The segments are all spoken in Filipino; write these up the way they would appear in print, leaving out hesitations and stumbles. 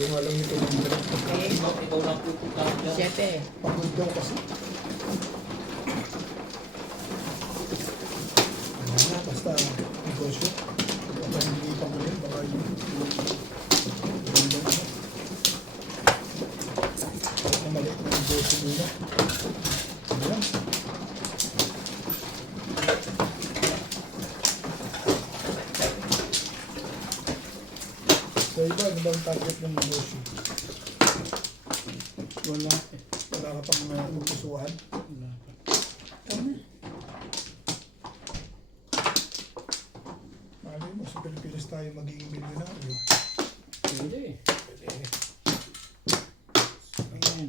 Ayaw nga lang ito ng direct. Okay. Ikaw lang po pupunta dyan. 7. Pagod daw kasi. Wala, basta negosyo. Baka hindi pa muli, baka yun. Baka maliit na negosyo muna. Ayan. Sa iba, ano ba ang target ng negosyo? Wala. Wala ka pang pupusuan? Wala pa. Tama. Malay mo, sa Pilipinas tayo magiging milyonaryo. Pwede. Ayan.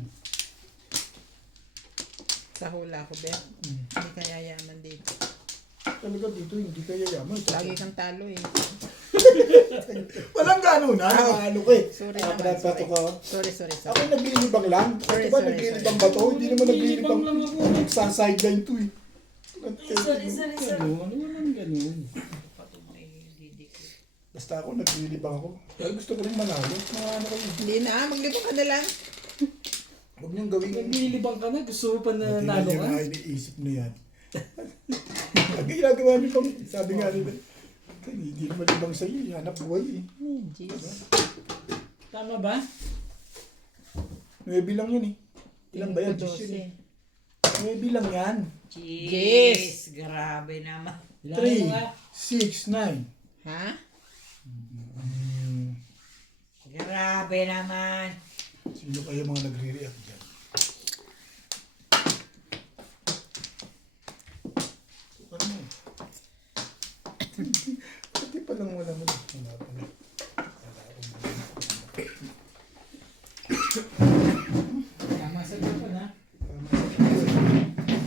Sa hula ko, Ben. Hindi kaya yaman dito. Talaga dito, hindi kaya yaman. Lagi kang talo eh. Walang gano'n na, nakahalo ka eh. Sorry Ah, naman, pinapato ka. Sorry. Ako naglilibang lang. Sorry, Diba sorry, naglilibang ba to? Hindi naman naglilibang. Naglilibang lang ako. Nagsa-sideline to eh. Sorry. Ganun. Ano naman ganun? Basta ako naglilibang ako. Kaya gusto ko rin manalo. Mga ano kayo. Hindi na, maglibang ka na lang. Huwag niyong gawin. Naglilibang ka na. Gusto mo pa na Hindi nalo niyo ka? nga iniisip na yan. Ang ginagawa niyo pang, sabi nga nila, hindi naman libang sa'yo, hanap buhay eh. Jeez. Tama ba? 9 lang yun eh. Ilan ba yan? 10 yun eh. 9 lang yan. Yes. Grabe naman. Ilan mo nga? 3, 6, 9. Ha? Grabe naman. Sino kayo mga nagre-react dyan? Ano mo? Pati pa lang wala mo. Wala pa na. Wala akong Tama sa Japan ha? tama.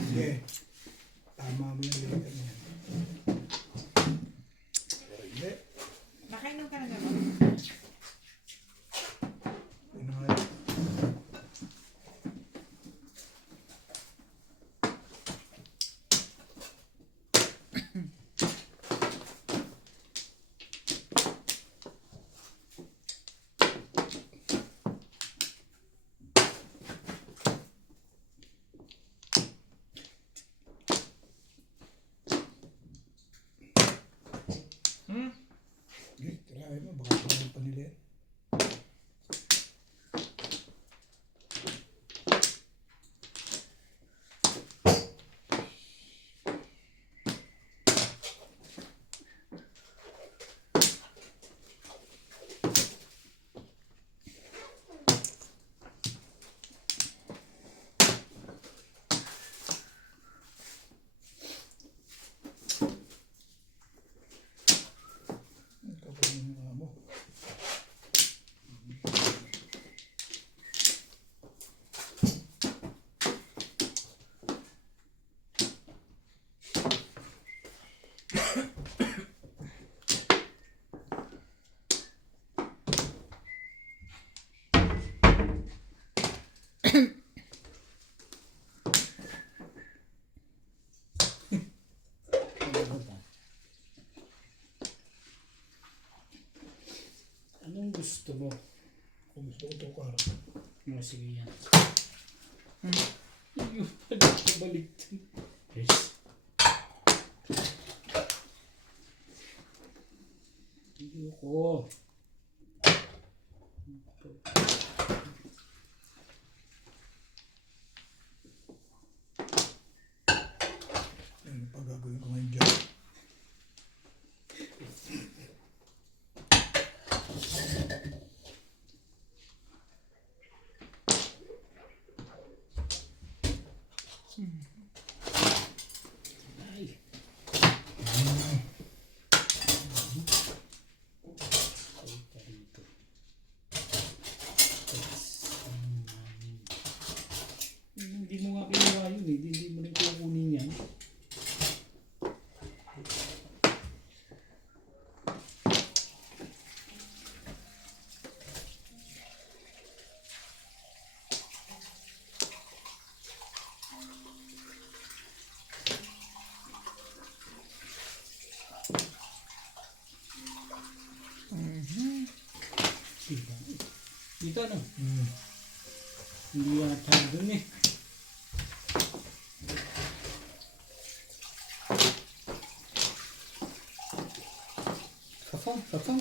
Sige. Tama mo yung react na yan. Pero hindi. Nakainom ka na naman. Ano nga yun? Sige, tirahin mo. Baka tirahin pa nila yan. Ikaw pa yung mga mo. Anong gusto mo? Kung gusto ko ito karap. Sige yan. Yung balik-balik. Yes. Ayoko. Ano pa gagawin ko ngayon dyan? Ay. Hindi mo nga kinuha yun eh. Hindi mo rin kukunin yan. Diba? Dito ano? Hmm. Hindi yata dun eh. Kapang.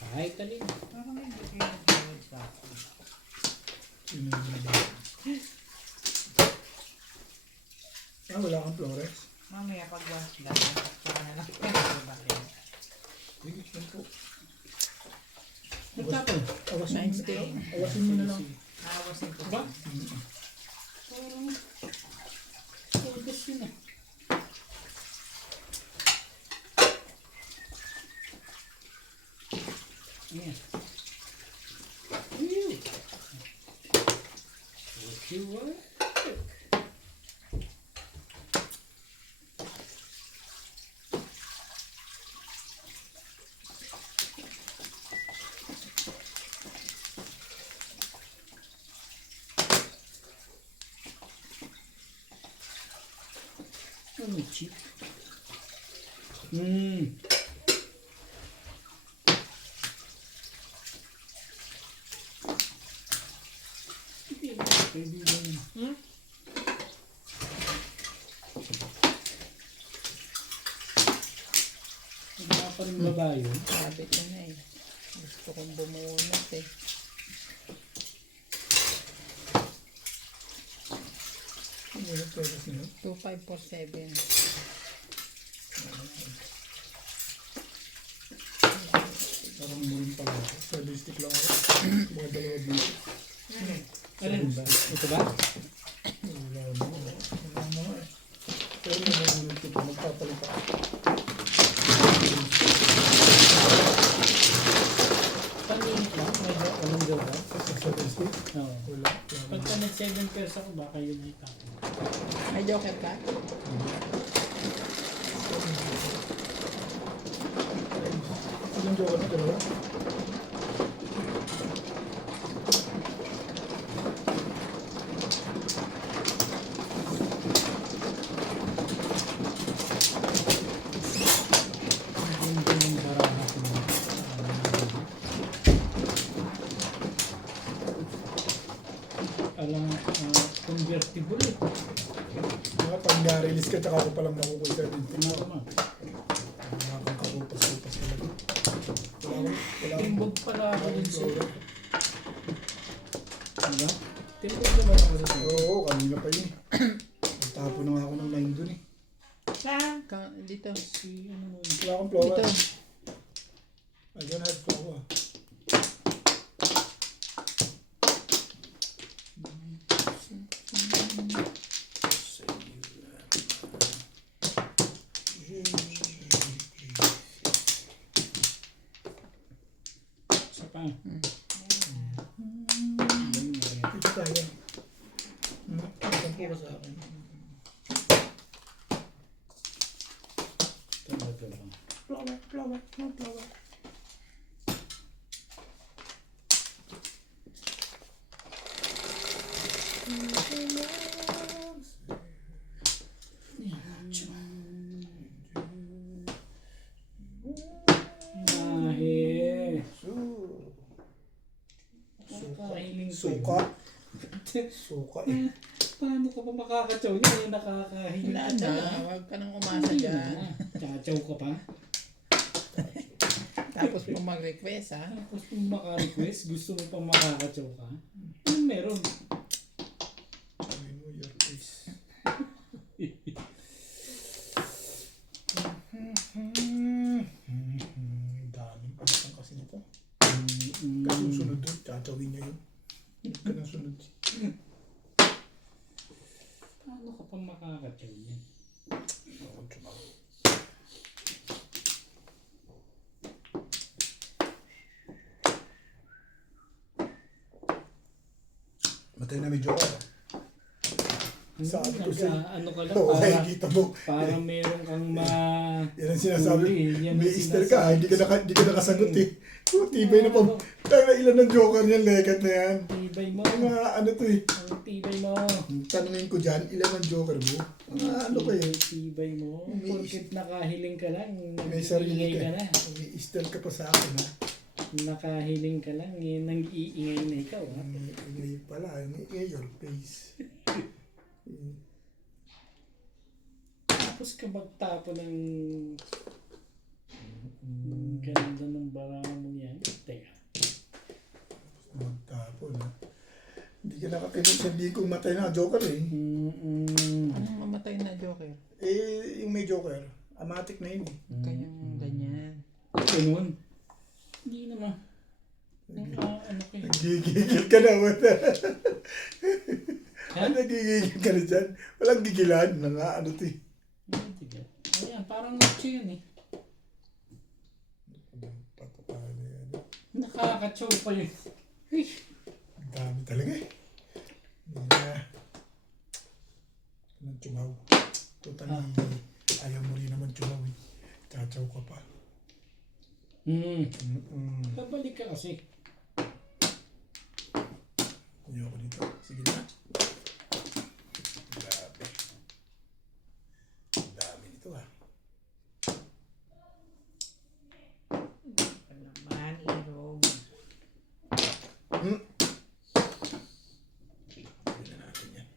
Kahit alin. Parang hindi kayo nagtawad sa akin. Yun ang mga wala kang Flores. Mamaya pag wash lang, saka na lang kayo bakit. Sige, yan po. Nagtapon. Awasin mo na ito. Awasin mo na lang. Awasin ko Ba? ba? Parang tugas yun ah. Ayan. Ew. What you want? Ano chip? Kaibigan mo. Wala pa rin babae yun. Sabi ko na eh. Gusto kong bumunot eh. Ano yung Flores niyo? 2547. Parang murin pala ako. Sadistic lang ako. Mga dalawa dito. Alin? Ito ba? Wala mo. Wala mo eh. Pero namunod ko pa. Magpapalit ako. Panginit lang? Medyo walang daw ba? Sa sadistic? Oo. Wala. Pagka nag-7 pairs ako, baka yun ay tapon. May joker ka? Ilang jowa na dalawa? Ganda ng baraha ko. Alam, convertible eh. Mga pag na-release ka, tsaka ko palang makukuha sa din. Tingnan ko nga. Mga kang kakupas-kupas talaga. Wala Timbog pala ako akong din siya. Flores. Diba? Timbog naman ako din siya. Oo, kanina pa yun. Nagtapo na nga ako ng line dun eh. Saan? Dito. Si ano mo yun? Wala akong Dito. flower. I don't have flower. Isa pa. Ito tayo. Isang po sa akin. Talaga lang. Flower, no flower. Nahe. Suka. Suka. Suka. Suka eh. Paano ka pa makakatsaw niya? Yung nakakahiling Wala ka na. na. Huwag ka nang umasa dyan. Tsatsaw ka pa. Tapos mo mag-request ha. Tapos kung maka-request, gusto mo pa makakatsaw ka? Anong meron? Sabi mo, your face. Daming palitan kasi nito. Kasi yung sunod doon, tatawin niya yun. Ka ng sunod. Paano ka pa makakatsaw niya? Ako, tsuma. Matay na medyo ako. Sabi ko sa'yo. Ano ka lang, Oo, nakikita mo. parang meron kang Yan ang sinasabi. Huli, yan ang May Easter sinasabi. ka, hindi ka nakasagot eh. Tibay na pa. Tayo na ilan ng joker niyan, lekat na yan. Tibay mo. Mga ano to eh. Ang tibay mo. Tanungin ko dyan, ilan ang joker mo? Mga ano pa eh. Tibay mo. May- Porkit nakahiling ka lang, May sarili nag-iingay ka. ka na. May Easter ka pa sa akin ha. Nakahiling ka lang, nang iingay na ikaw, ha? Ngayon pala, your face. Tapos ka magtapo ng ganda ng barang mo yan. Teka. Magtapon, ha? Hindi ka nakakinig sa di kong matay na Joker, eh. Anong mamatay na Joker? Eh, yung may Joker, amatic na yun, eh. Kanyang ganyan. Ganun. Hindi naman. Ano kayo? Nagigigil ka na, wala. Ha? Nagigigil ka na dyan. Walang gigilan, ano to, eh. Ayan, parang macho yun, eh. Paano yan? Nakaka-chow pa yun. Ang dami talaga, eh. Hindi na. Anong tsumaw? Totally, ayaw mo rin naman tsumaw, eh. Chachaw ka pa. Babalik ka kasi. Ayaw ko dito. Sige na. Grabe. Ang dami nito, ah. Palaman, irog. Tignan natin yan.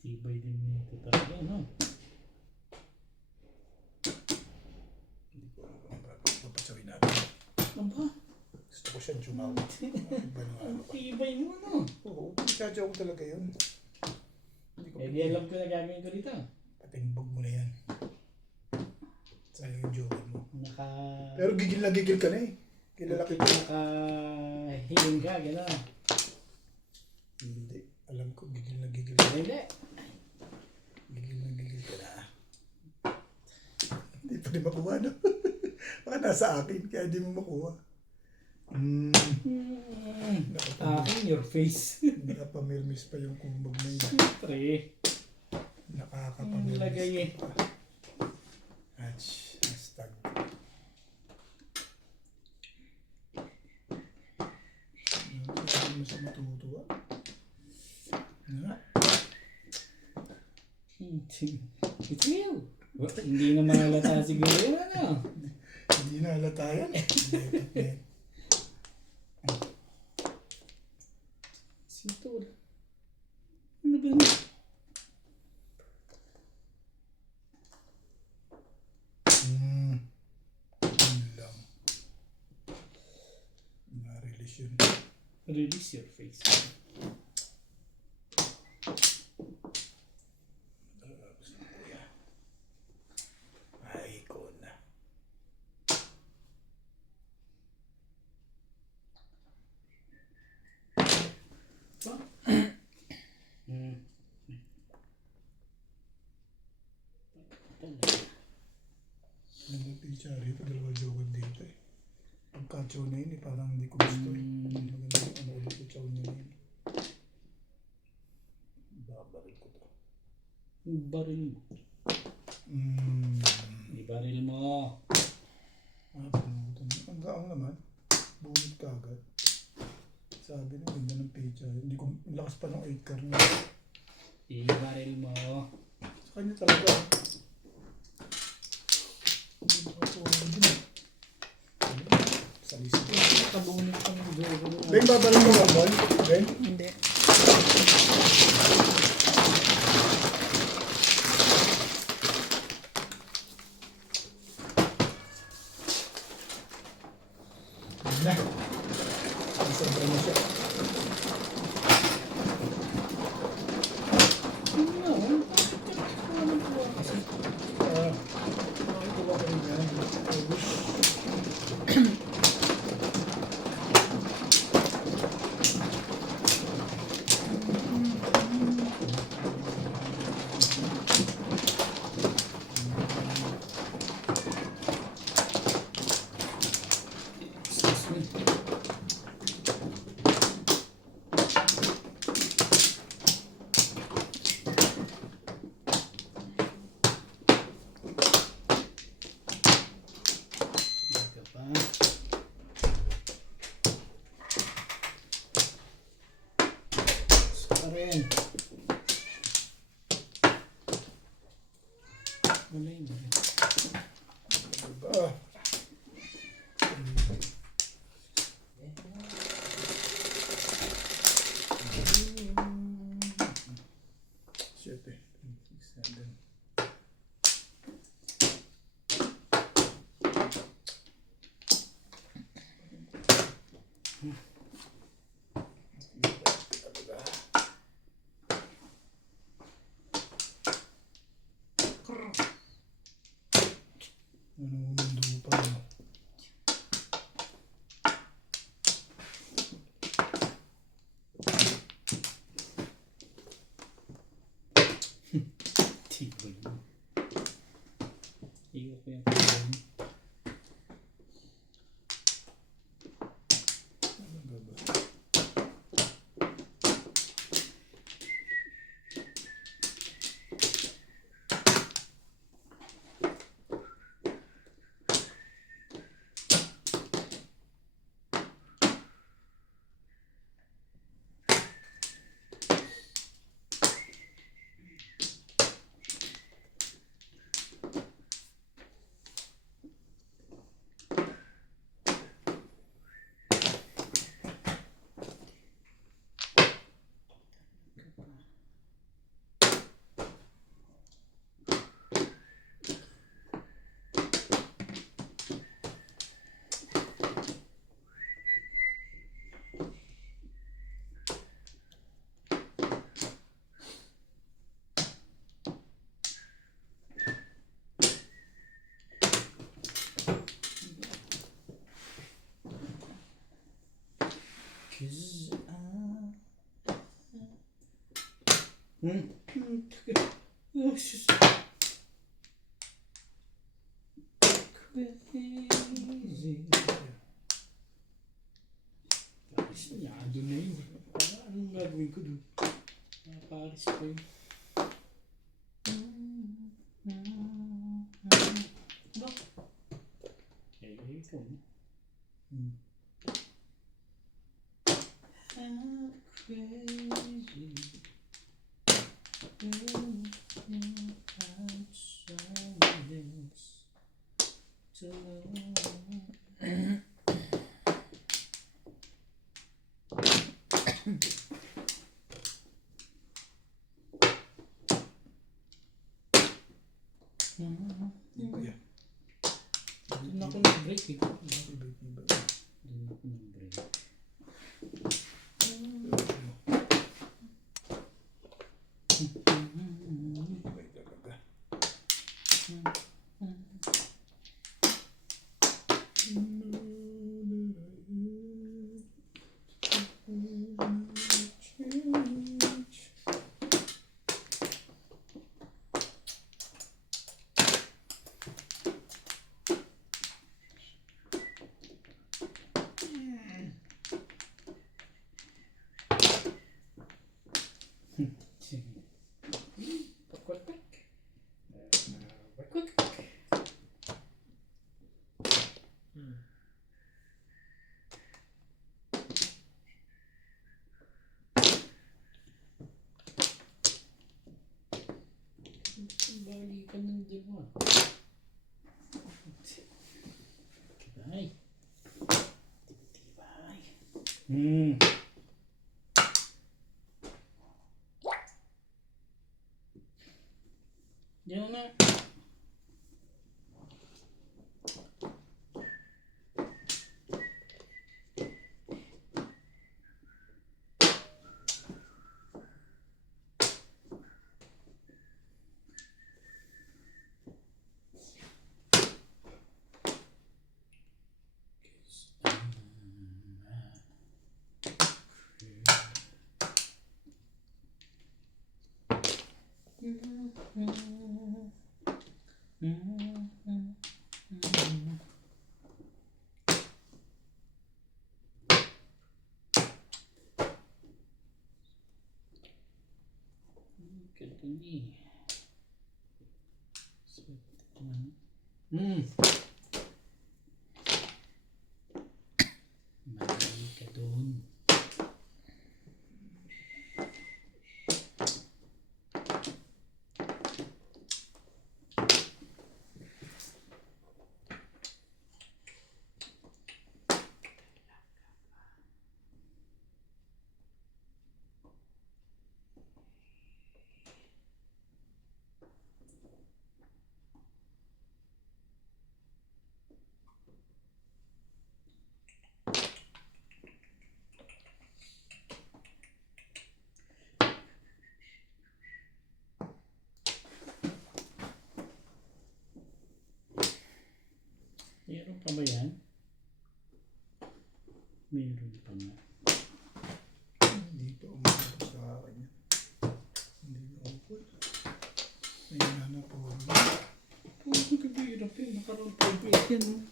Tibay din nito talaga, no? Hindi ko alam kung papasawin natin. Aba, Gusto ko siyang tsumaw. Iba na ano pa. tibay mo, no? Oo, chachaw ko talaga yun. Hindi ko Eh, di alam ko na gagawin ko dito. patimbog mo na yan. Sayang yung joke mo. Naka... Pero gigil na gigil ka na, eh. Kilala kita. Nakahiling ka, gano'n. Hindi. Alam ko, gigil na gigil ka. Hindi. Gigil na gigil ka na. Hindi pa rin makuha, no? Baka nasa akin, kaya hindi mo makuha. Akin, your face. Nakapamirmis pa yung kumbag na yun. Siyempre. Nakakapamirmis Lagay eh. pa. Hatch. Hashtag. Hindi mo siya matutuwa. Nga. It's you. Hindi na mahalata siguro yun, ano? Hindi na halata yan. Sintur. Ano ba yun? Yun lang. Na-release yun. Release your face. Ay, ko na. Nag-picture ito, dalawa joke dito, eh. Pagka-chow na yun, eh, parang hindi ko gusto, eh. Maganda yung ano ulit yung chow niya na yun. Babaril ko to. Baril mo. Ibaril mo. Pumutan. Ang gaang naman. Bunit ka agad. Sabi na, ganda ng picture. Hindi ko, ang lakas pa ng 8 car niya. Ibaril mo. Sa kanya talaga. Hindi makakuha ko din, eh. Sa list. Nakabunit ka ng jogo. Ben, babalik mo ba, Bon? Ben? Hindi. Na. Ang sobra na siya. Ito ba rin yan? 'Cause oh, sus. Crazy. Paris niya, doon na yun. Anong gagawin ko doon? Paris pa yun. Ba? Ikaw mo. How crazy. Yung kuya. Doon ako nag-break eh. Doon Iba. ako nag-break. Iba talaga. Sige. Kwek-kwek. Kwek-kwek. Balikan ng dalawa. Tibay. Tibay. Yan na. Ganito ni. Sweet naman. Mali ka doon. Meron pa ba yan? Meron pa nga. Hindi pa umabot sa akin yan. Hindi na upol. May hanap po. Puso ka ba hirap yun? Nakaroon pa break yan.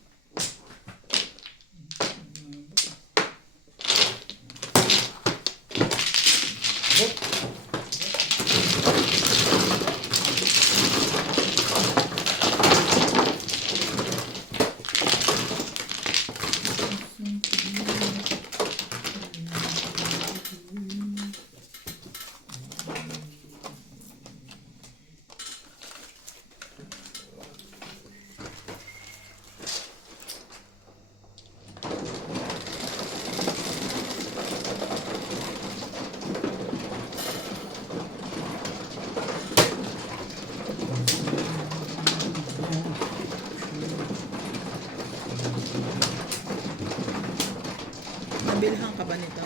Nabilhan ka ba nito?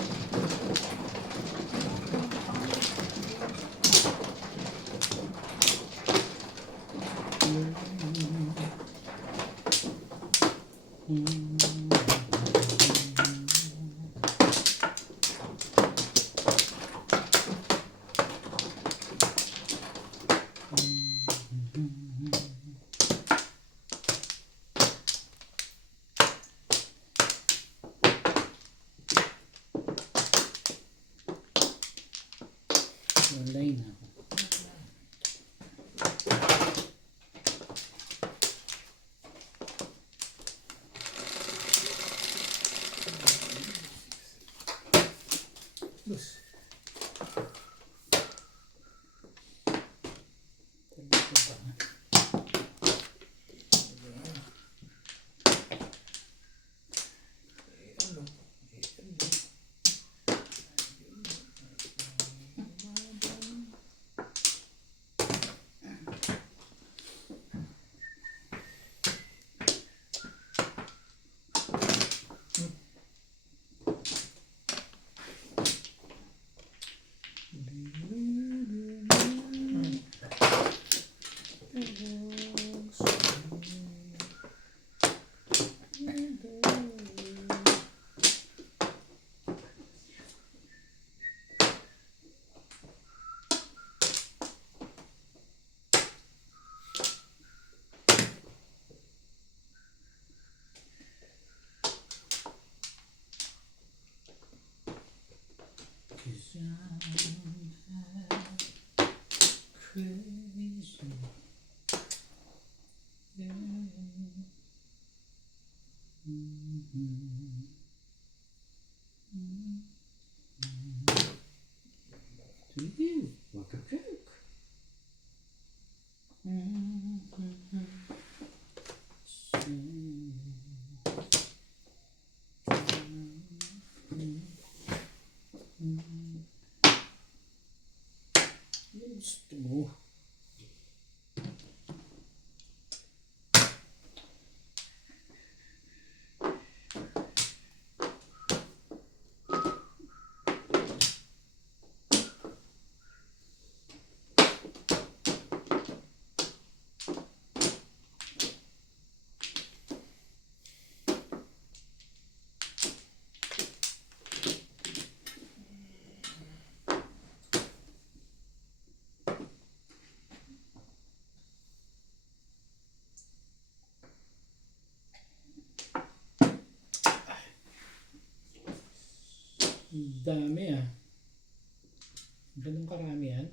Crazy. Yeah. To you, like a cook. Gusto mo. Dami ah. Ganun karami yan.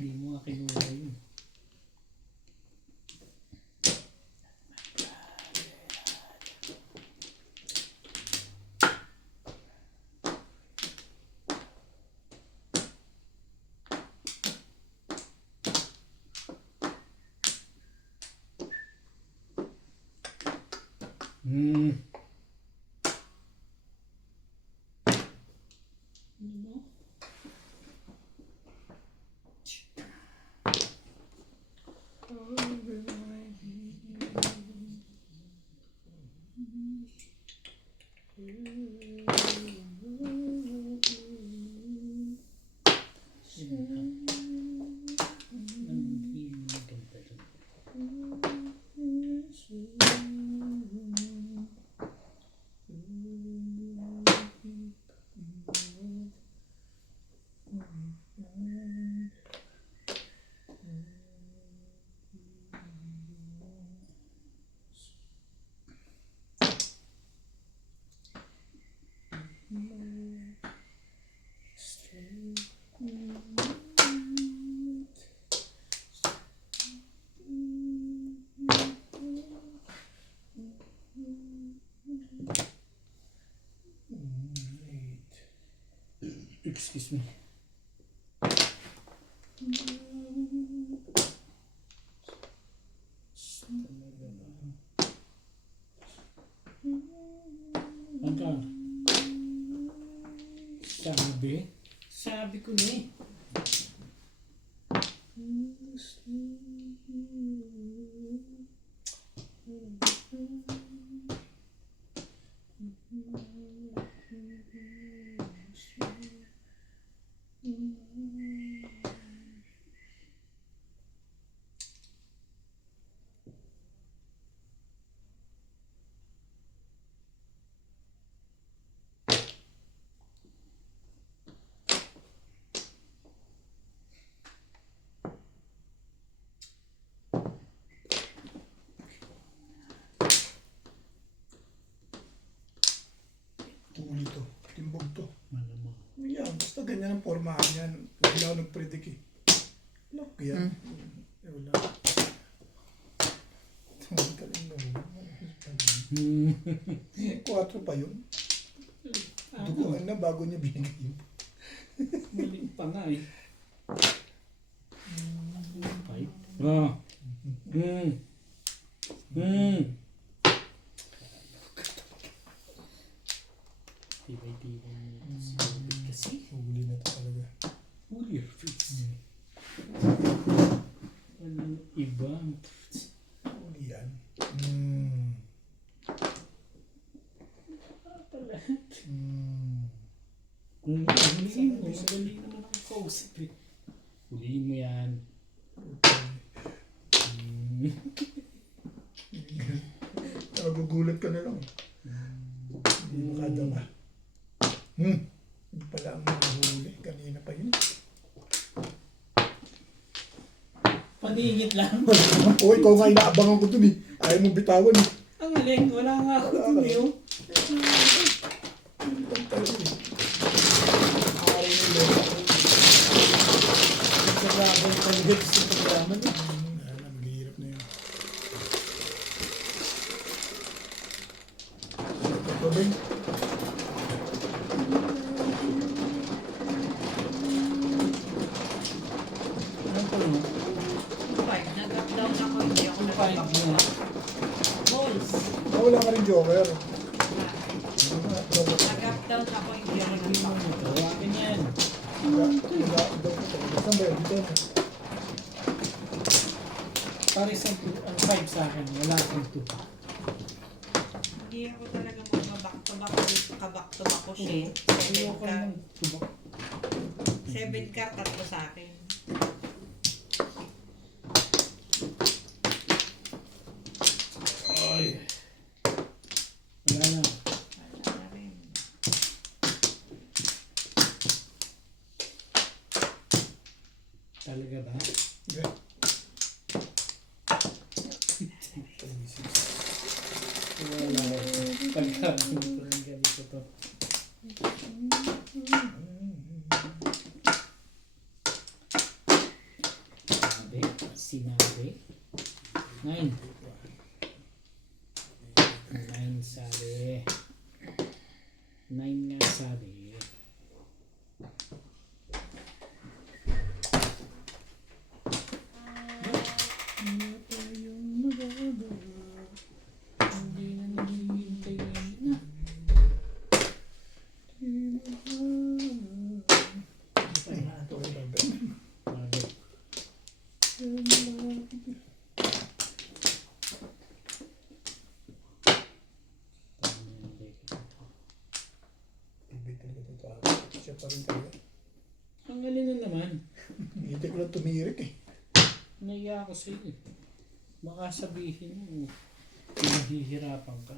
Hindi mo nga kinuha yun. Ano ba? Ang ganda dun. Excuse me. Angka. Sabi ko na eh. Tuli to. Timbog to. Malamang. Yan, basta ganyan ang formahan yan. Wala ako nag-predict eh. Look yan. Eh, wala. Ang galing mo. 4 pa yun. Duguan na bago niya binigay yun. Mali pa nga eh. 5. Ah. Tibay-tibay mo. Sabi kasi. Huli na to talaga. Huli your fruits. Walang ibang fruits. Huli yan. Pala. Mm. Kung huliin mo, madali naman ang kausap eh. Huliin mo yan. Nagugulat ka na lang. Hindi makadama. Hindi pala ang mahuli. Kanina pa yun. Paningit lang. O, ikaw nga inaabangan ko dun eh. Ayaw mo bitawan eh. Ang galing. Wala nga ako dun eh. Oh. Ari nila. Sa bagay pag-gets sa programa niya. Maghihirap na yun. Ito ba yun? Ano pa mo? Five. Nag-up down ako. Hindi ako Ang five nag-up. mo. Balls. Wala ka rin joker. Nag-up down ako. Hindi ako nag-up. Tawakin yan. Saan ba yun? Dito na. Pare sa ang five sa akin. Wala akong two. Hindi ako talaga mag-back-to-back. Ka-back-to-back ko siya. Ayoko ng tubak. 7 car, tatlo sa akin. Ay. Wala na. Wala na rin. Talaga ba? Okay. Wala. Pagkain ko ng ganito to. Sinabi. 9. 9 sabi. 9 nga sabi. Ano tayong magagawa? Hindi na naghihintay na. Bakit? Siya pa rin talaga. Ang galing na naman. Hindi ko lang tumirik eh. Naiya ako sa iyo. Baka sabihin mo, pinahihirapan ka.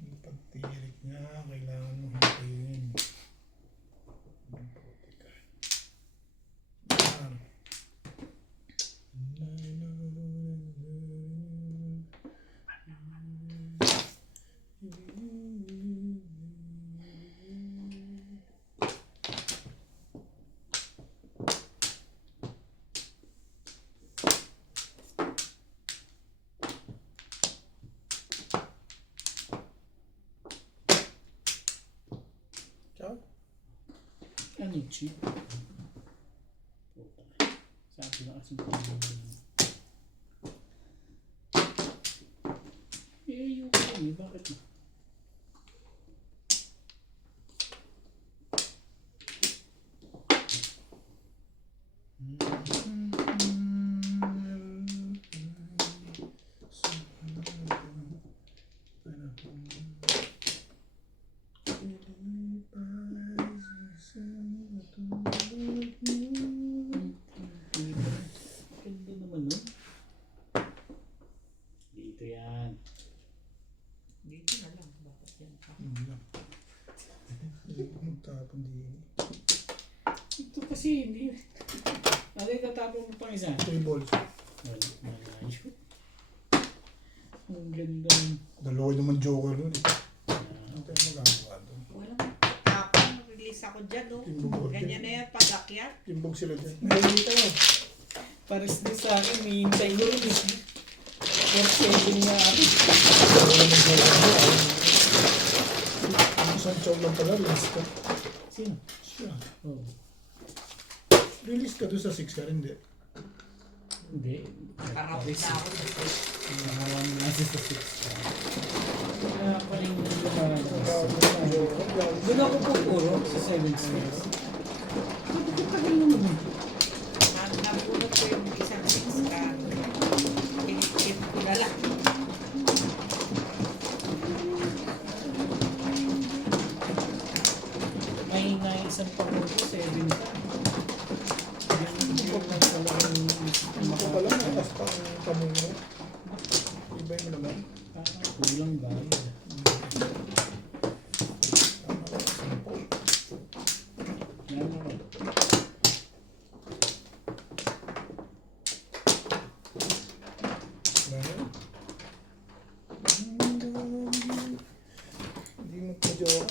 Yung pagtirik niya, kailangan mo hintayin. Ciao. Ano cheap? Sabi na kasi yung kami, bakit na? Ganda naman nun. Dito yan. Dito na lang. Bakit yan? Hindi lang. Hindi ko magtapon din. Ito kasi hindi. Ano yung tatapon mo pang isa? 3 balls. Wala. Malayo. Ang ganda ng... Dalawa naman joker nun eh. Ano tayo magagawa doon? Walang tapon. Release ako dyan, oh. Timbog. Ganyan na yan pag-akyat. Timbog sila dyan. Dito. Pares din sa akin, may hintay ko rin eh. 4-7 nga ako. Dalawa naman joker nun. Ang isang chow lang pala, release ka. Sino? Siya. Oh. Release ka doon sa 6 ka, hindi. Hindi. Karapit na ako sa stage. Nakarami na siya sa 6 ka. Kaya pala yung lumalabas. Doon ako po puro sa 7 stairs. Tagal naman. Nabulot ko yung isang 6 car. Pinipit ko na lang. May naisang pangulpo, 7 ka.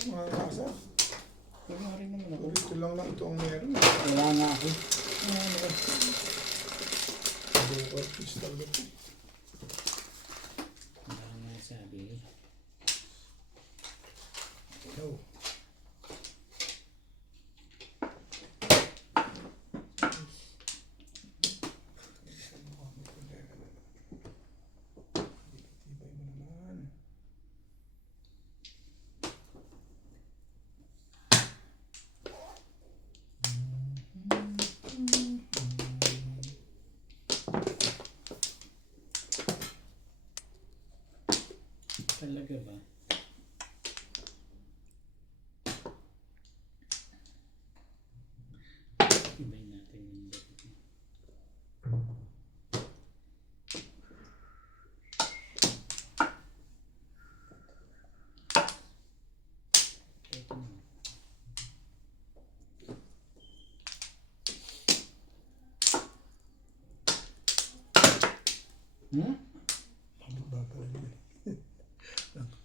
mga kasa. Wala rin naman ako. Ito lang lang ito ang meron. Wala nga ako. Ano ba? Joker piece talaga ito. Wala nga sabi. No. Tibay mo naman. Talaga ba? Ibay natin yung dito. Ito na. Hmm? Ano ba pa rin?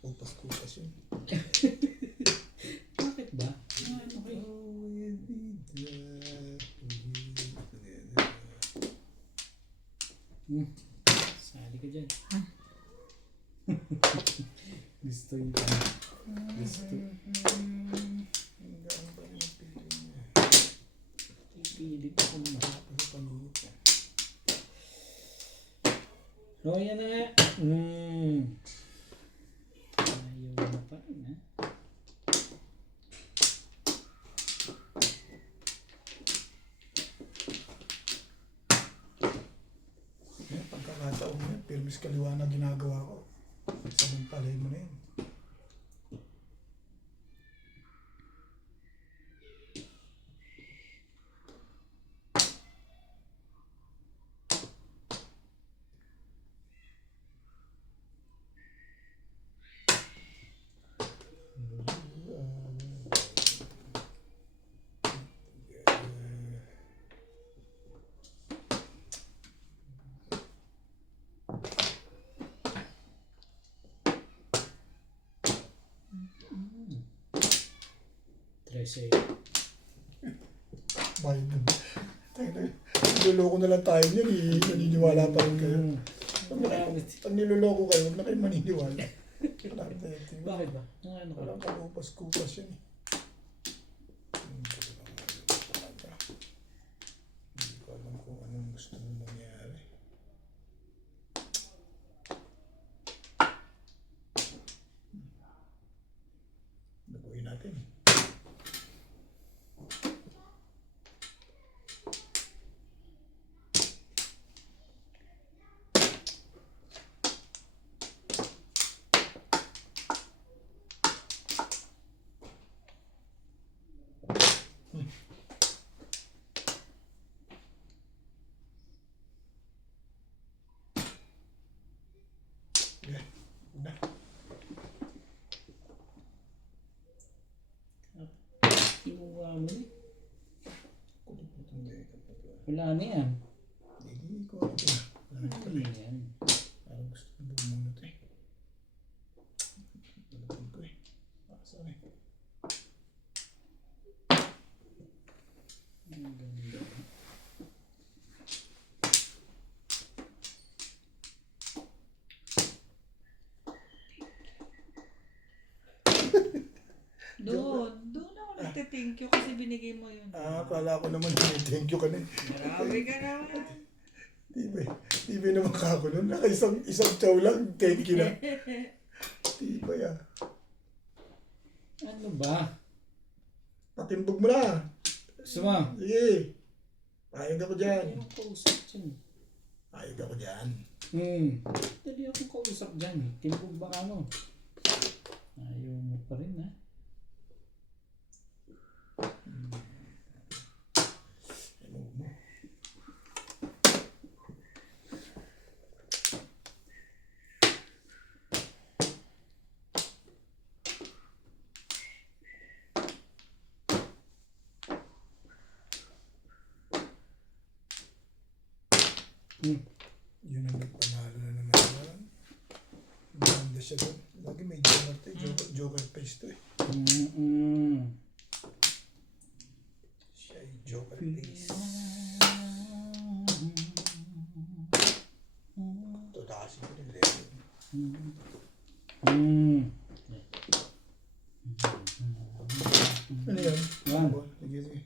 Kupas-kupas yun. Bakit ba? Ano kayo? Sali ka dyan. Gusto yun. Gusto. Hanggang ba yung pili niya? Pipilit ako naman. Ano paningit niya? So, yan na nga. Ayaw na pa rin, ha? Pagkakataon mo yan, permis kaliwa na ginagawa ko. Samantalay mo na yun. Trece. Bayad nun. Niloloko na lang tayo niyan, naniniwala pa rin kayo. Pag niloloko kayo, huwag na kayo maniniwala. Bakit ba? Ano ka? Walang kakupas-kupas yan eh. Hindi ko alam kung anong gusto mo mangyari. Nabuhin natin. Yeah. Na. Inuwa mo na. Kulit mo itong gaya kapag Wala na yan. hindi ko alam na. Wala na Ano yan? Parang gusto ko bumunot eh. Balapin ko eh. Pakasar eh. Ang ganda. Doon ako nagte-thank you kasi binigay mo yun. Akala ko naman thank you ka na eh. Grabe ka naman. Tibay naman ka ako nun. Isang chow lang, thank you na. Tibay ah. Ano ba? Patimbog mo na. Suma. Sige. Payag ako dyan. Dali akong kausap dyan. Payag ako dyan. Dali akong kausap dyan. Timbog ba ka mo? Ayaw mo pa rin, ha? Ano mo? Yun ang nagpanalo na naman yan. Maganda siya doon. Lagi may joker, joker face to eh. Siya ay joker face. Ito na kasi ko nila. Ano yun? One. Sige, sige.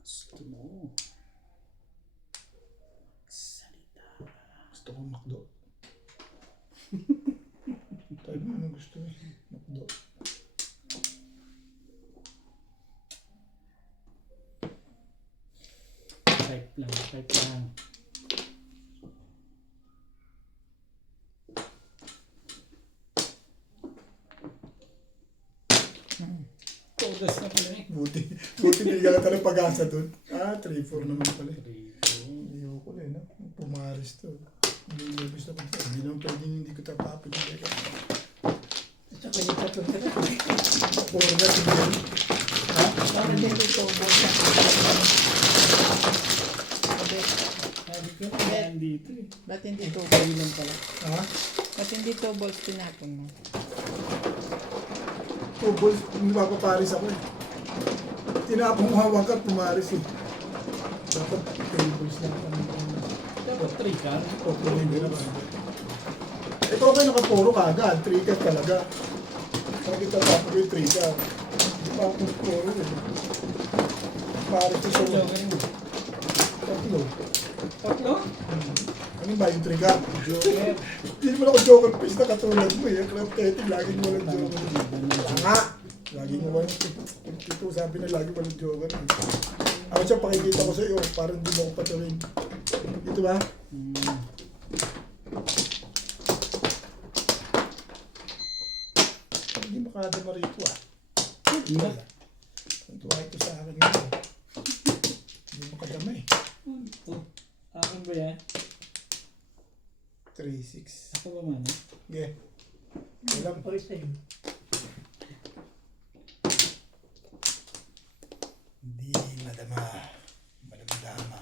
Gusto mo. Salita. Gusto ko makdo. Tayo mo ano gusto eh. Makdo. Type lang, type lang. Todas na pala eh. Buti nilgala ka ng pag-asa dun. 3-4 naman pala eh. Ayoko na eh, no? Pumaris to. Hindi labis na kung hindi naman pwedeng hindi ko tapapin. At saka yung tatong ka na. Puro na siguro. Ha? Para din ito, bosa. Sabi, Sabi ko na yan dito eh. ba't hindi to? Kayo lang pala. Ha? Ba't hindi to balls tinapon mo? Balls, hindi mapaparis ako eh. Tinapong hawak ka, pumaris eh. Dapat tables lang kami. Dapat 3 ka. Okay, hindi naman. Ito okay nakapuro ka agad, 3 ka talaga. Bakit tapos ko yung 3 ka? Hindi pa ako puro eh. Paris to sa Joker mo. tatlo. Tatlo? Ano ba yung 3 ka? Joker. Hindi naman ako joker face na katulad mo eh. Club Tete, laging walang joker. Tanga! Laging walang ito sabi na lagi walang joker eh. Ako siya pakikita ko sa iyo, parang hindi mo ako patuloy. Dito ba? Hindi makadama rito ah. Hindi ba? Ang tuwa ito sa akin ngayon. Hindi makadama eh. Ito. Akin ba yan? 3-6. Ako ba man eh? Yeah. Alam pa rin sa'yo. Hindi madama. Madama-dama.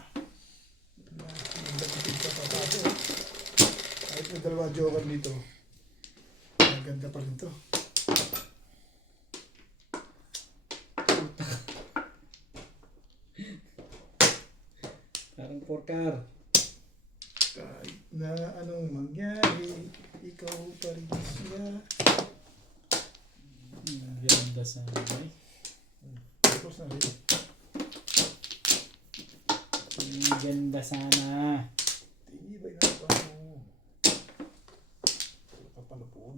Ang dating ka pa tayo. Kahit may dalawa joker dito. Maganda pa rin to. Parang porkar. Kahit na anong mangyari, ikaw pa rin siya. Ganda sa eh. Tapos na rin. Ganda sana. Tibay na pa mo. Kapalapon.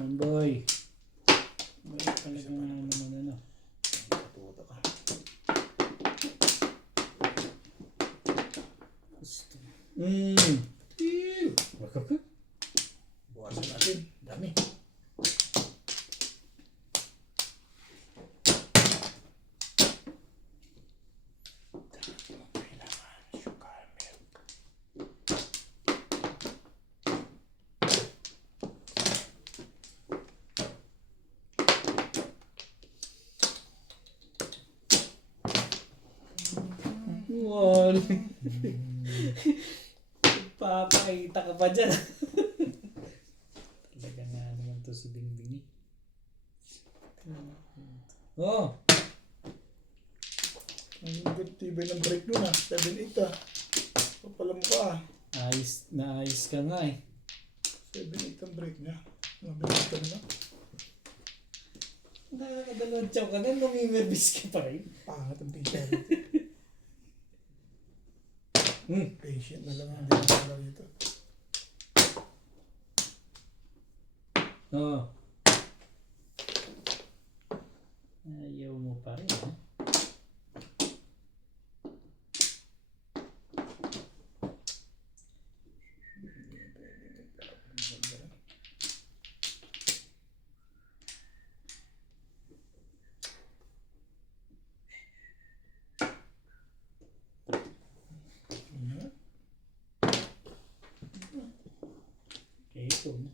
Mamboy. Wala talaga nga naman ano. Katuta ka. Gusto. Waka ka? Bukasan natin. Dami. Sugar milk. Wall. Papakita ka pa dyan. Talaga nga naman to si Bingbing eh. Oh! Ang good tibay ng break nun ah. 7-8 ah. Kapala mo ka ah. Naayos ka nga eh. 7-8 ang break niya. Mabilis ka na. Nakakadalawang chow ka na, lumimerbis ka pa rin. Pangat ang patient. Patient na lang ang dinadala dito. Oo. Ayaw mo pa rin ha? Okay, ito na.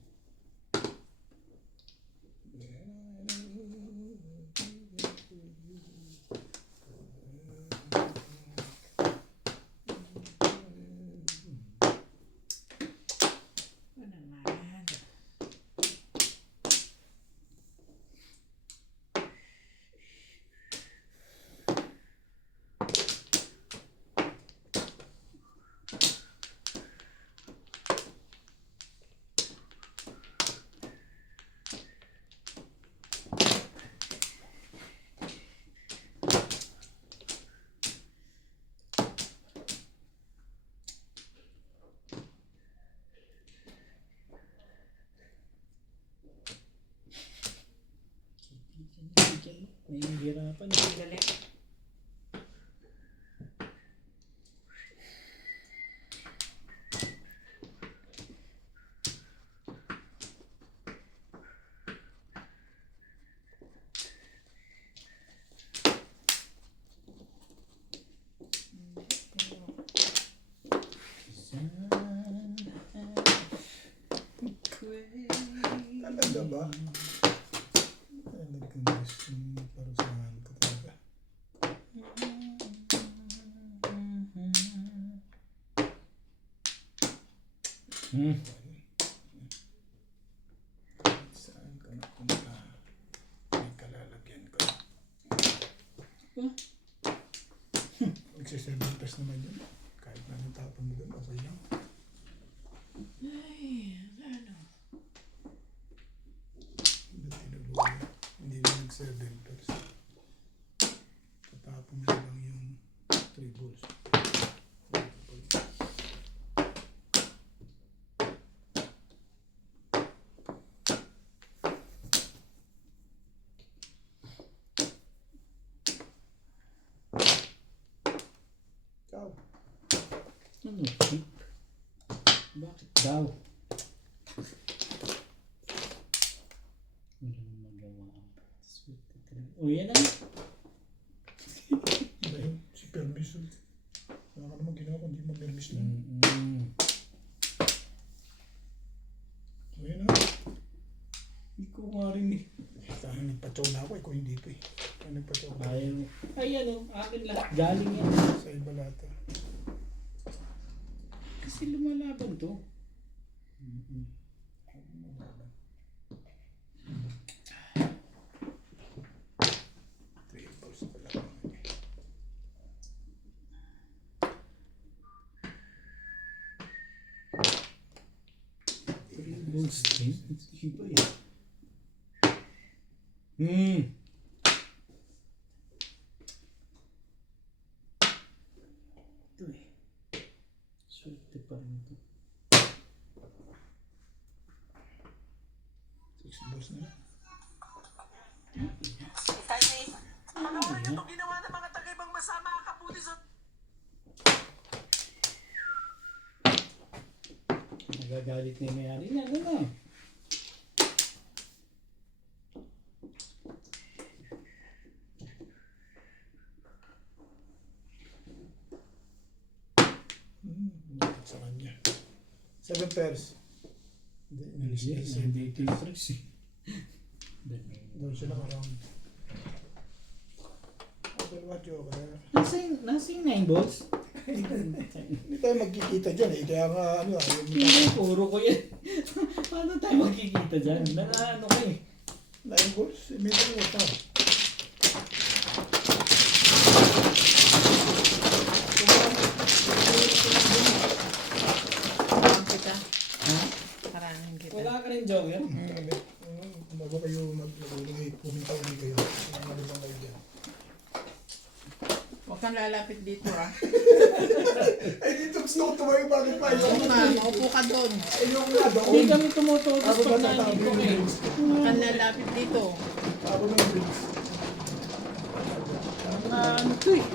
ba? Talagang gusto mo parusahan ka talaga. Saan ka napunta? May kalalagyan ka. Magsiseventas naman yun. Kahit na natapon mo doon, okay lang. Ba't tinuluyan? Hindi na nag-7 tatapon mo lang yung 3 balls. Ciao. Ano? Chip? Bakit daw? Walang magawa. Swerte talaga. O yan ang Dahil si Permis. Wala ka naman ginawa kundi mag-permis lang. Ayan na. Hindi ko nga rin eh. Sana nagpa-chow na ako eh, kung hindi pa eh. Kaya nagpa-chow na Ayaw. Ayan o, akin lahat. Galing yan. sa iba lahat. Kasi lumalaban to. Three balls talaga. Ball stream? Iba eh. Ito eh. Swerte pa rin ito. 6 balls na lang. Panoorin niyo itong ginawa ng mga taga-ibang bansa, mga kaputi sa... Nagagalit na yung mayari na. Ano na? Sa kanya. 7 pairs. Hindi, inalis niya. Hindi ito yung tricks eh. Doon sila around. Dalawa joker. Nasa yung 9 balls? Hindi tayo magkikita dyan eh. Kaya nga ano, ayaw mo Hindi, puro ko yan. Paano tayo magkikita dyan? Ano ko eh. 9 balls. May dalawa pa. Parang kita. Ha? Parangin kita. Wala ka rin joker? Bago kayo mag-uwi, pumunta ulit kayo. Ano ba kayo dyan? Huwag kang lalapit dito ah. Ay, dito gusto ko tumayo. Bakit pa? Oo nga, maupo ka doon. Ayun nga doon. Hindi kami tumututos Ako ba pag nandito tatabi eh. yung Huwag kang lalapit dito. Ako ng drinks. Ano to eh.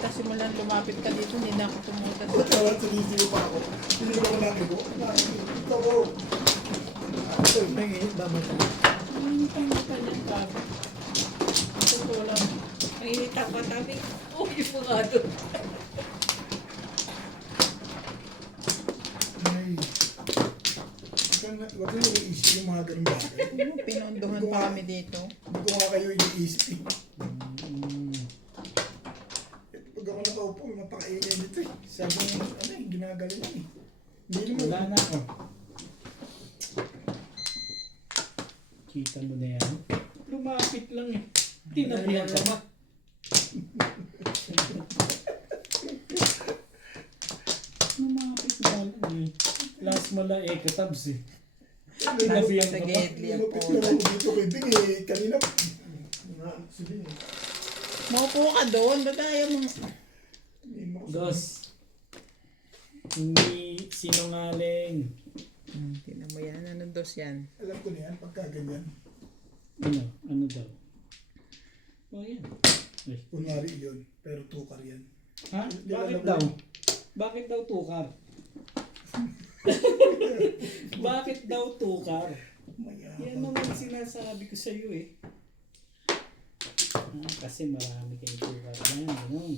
Kasi mo lang lumapit ka dito, hindi na ako tumutas. Tawad sa dito pa ako. Hindi ko lagi ko. Ito ko. Ito, nangihit naman. Hinintang-hinta niyan ka. Ito lang. Mainit ang katabi. Uy, mo nga doon. Ay. Huwag nyo iisip yung mga ganun bagay. Pinondohan pa kami dito. Hindi ko nga kayo iniisip eh. Pag ako nakaupo, mapakaingay dito eh. Sabi ng ano eh, ginagaling eh. Hindi naman. Wala na ako. Kita mo na yan. Lumapit lang eh. Tinabihan ka ba? Lumapit na lang eh. Last mala eh, katabs eh. Tinabihan Sa ka ba? Gedli ang Lumapit polo. lang ako dito kay Bing eh. Kanina. Sige. Maupo ka doon, ba't ayaw mo? Dos. Hindi sinungaling. Tingnan mo yan, anong dos yan? Alam ko na yan, pagka ganyan. Ano? Ano daw? Oh yan. Ay. Kunwari yun, pero tukar yan. Ha? Bakit daw? Bakit daw tukar? Bakit daw tukar? Yan naman sinasabi ko sa iyo eh. Kasi marami kayong tukar yan. Ganun.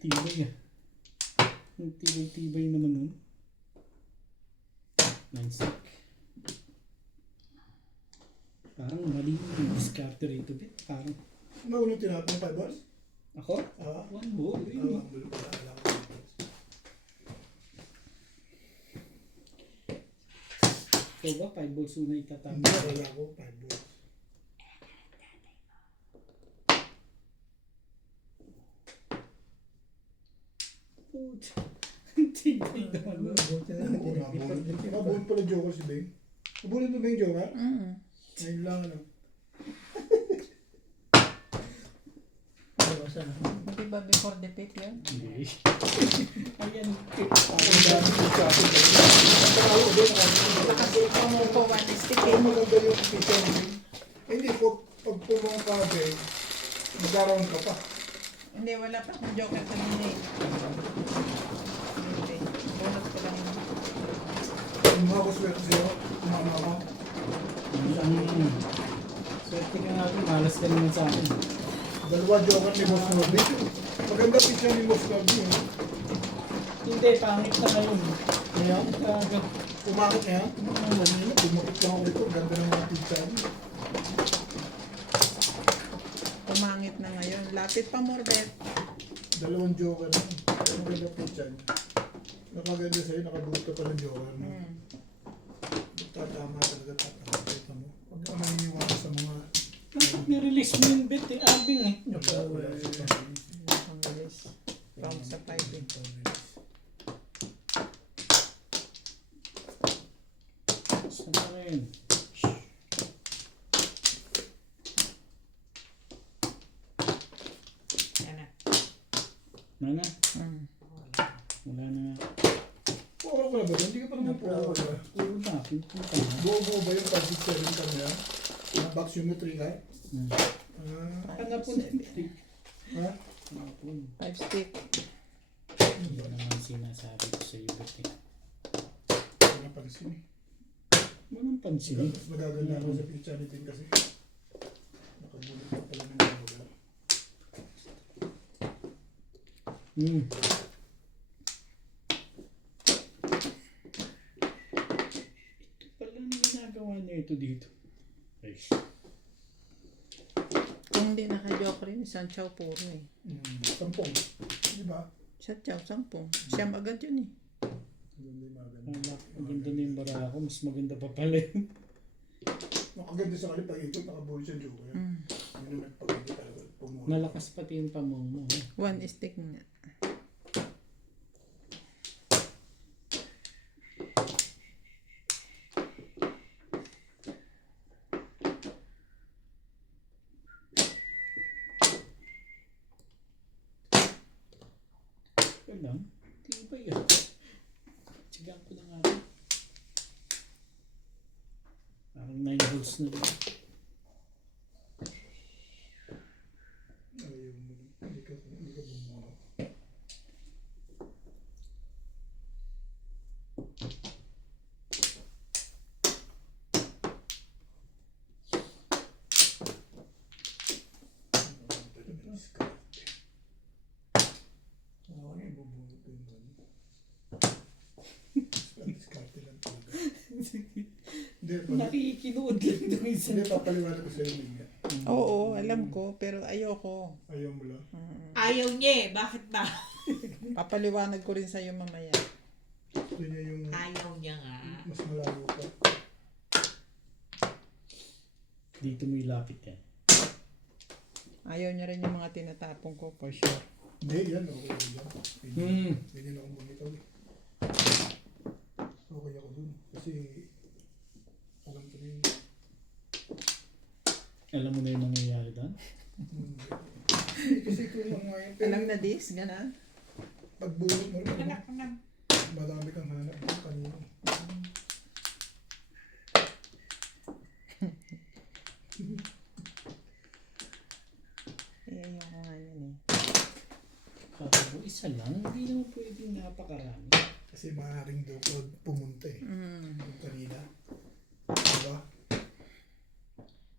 tibay ah. Ang tibay-tibay naman nun. Non-stick. Parang mali yung discarte rito, bet. Parang, Maunang tinapong 5 balls? ako? Ah, One ball. Yun. ang gulo pala. Alam ko 5 balls. Ikaw ba? 5 balls una itatama. Hindi, wala ko 5 balls. Putz. Ang tibay naman nun. Mabulot pala joker si Beng. Mabulot mo ba yung joker? Mm. Ngayon lang ano. Hindi ba before the pick yun? Hindi. Ayan. Ang dami ko sa akin. Ang tawag ko doon. Kasi kung po one stick Kaya eh. maganda yung pizza ni Beng. Hindi po, pag pumang ka Beng, mag-around ka pa. Hindi, wala pa akong joker kanina eh. Hindi. Bonus ko lang yun. Kung mga ko swerte sa'yo, kumama ka. Swerte ka nga ako. Malas ka naman sa akin. Dalawa joker ni Boss Norby. Maganda pizza ni Boss Norby. Hindi, pangit na ngayon. Kaya, Kagad. umakit na yan. Pumakit lang ako ito. Ganda ng mga pizza niya. Pumangit na ngayon. Lapit pa Morbet. Dalawang joker na. Kaya maganda pizza niya. Nakaganda sa'yo, nakabuto pa ng joker na. Hmm. Tatama talaga, tatama. Ito mo. Huwag ka maniniwala sa mga... Bakit nirelease mo yung bet eh? Abing eh. Wala sa pamilya. Ang bilis. From sa 5 eh. Saan ka rin? Yan na. Nana? Hmm. Wala na nga. Puro ka na ba? Hindi ka pa naman puro ka. Puro na. Pinpunta na. Buo ba yung 5-6-7 ka niya? Box symmetry ka? Hmm. Hanapon na yung Ha? Hanapon. 5 stick. Hindi naman sinasabi ko sa iyo bet eh. Hindi napansin eh. Walang pansin eh. Mas magaganda ako sa pizza ni Ting kasi. Nakagulit ka pala ng joker. Hmm. Ito pala na ginagawa niya ito dito. Ay. Kung hindi naka-joker yun, isang chow puro eh. Tampong. Di ba? Sa chow, 10. Siyam agad yun eh. Maganda yung maganda. Maganda na yung bara ko. Mas maganda pa pala yun. Nakaganda sa kanya pag ikot, nakabulit siya joker. Mm. Yun ang nagpaganda talaga. Pumula. Malakas pati yung pamong mo. Eh. 1 stick nga. Ito lang. Hindi ba yun? Tsigaan ko na nga rin. Parang 9 holes na rin. Ayaw mo. Hindi ka bumula. Nakikinood lang ito minsan. Hindi, papaliwanag ko sa iyo. Minga. Oo, alam ko, pero ayoko. Ayaw mo lang. Ayaw niya eh. Bakit ba? Papaliwanag ko rin sa'yo mamaya. Gusto niya yung Ayaw niya nga. mas malayo pa. Dito mo ilapit yan. Ayaw niya rin yung mga tinatapong ko, for sure. Hindi, yan. Okay lang. Ganyan akong bumitaw eh. Okay ako dun. Kasi alam ko na yun. Alam mo na yung nangyayari doon? Kasi kung mga yun. Alam na this, gana? Pagbulot mo rin. Anak na. Madami kang hanap ng kanina. Eh, ayoko nga yun eh. Kaya mo, isa lang. Hindi naman pwedeng napakarami. Kasi maaaring daw ko pumunta eh. Mm. Yung kanina. Diba?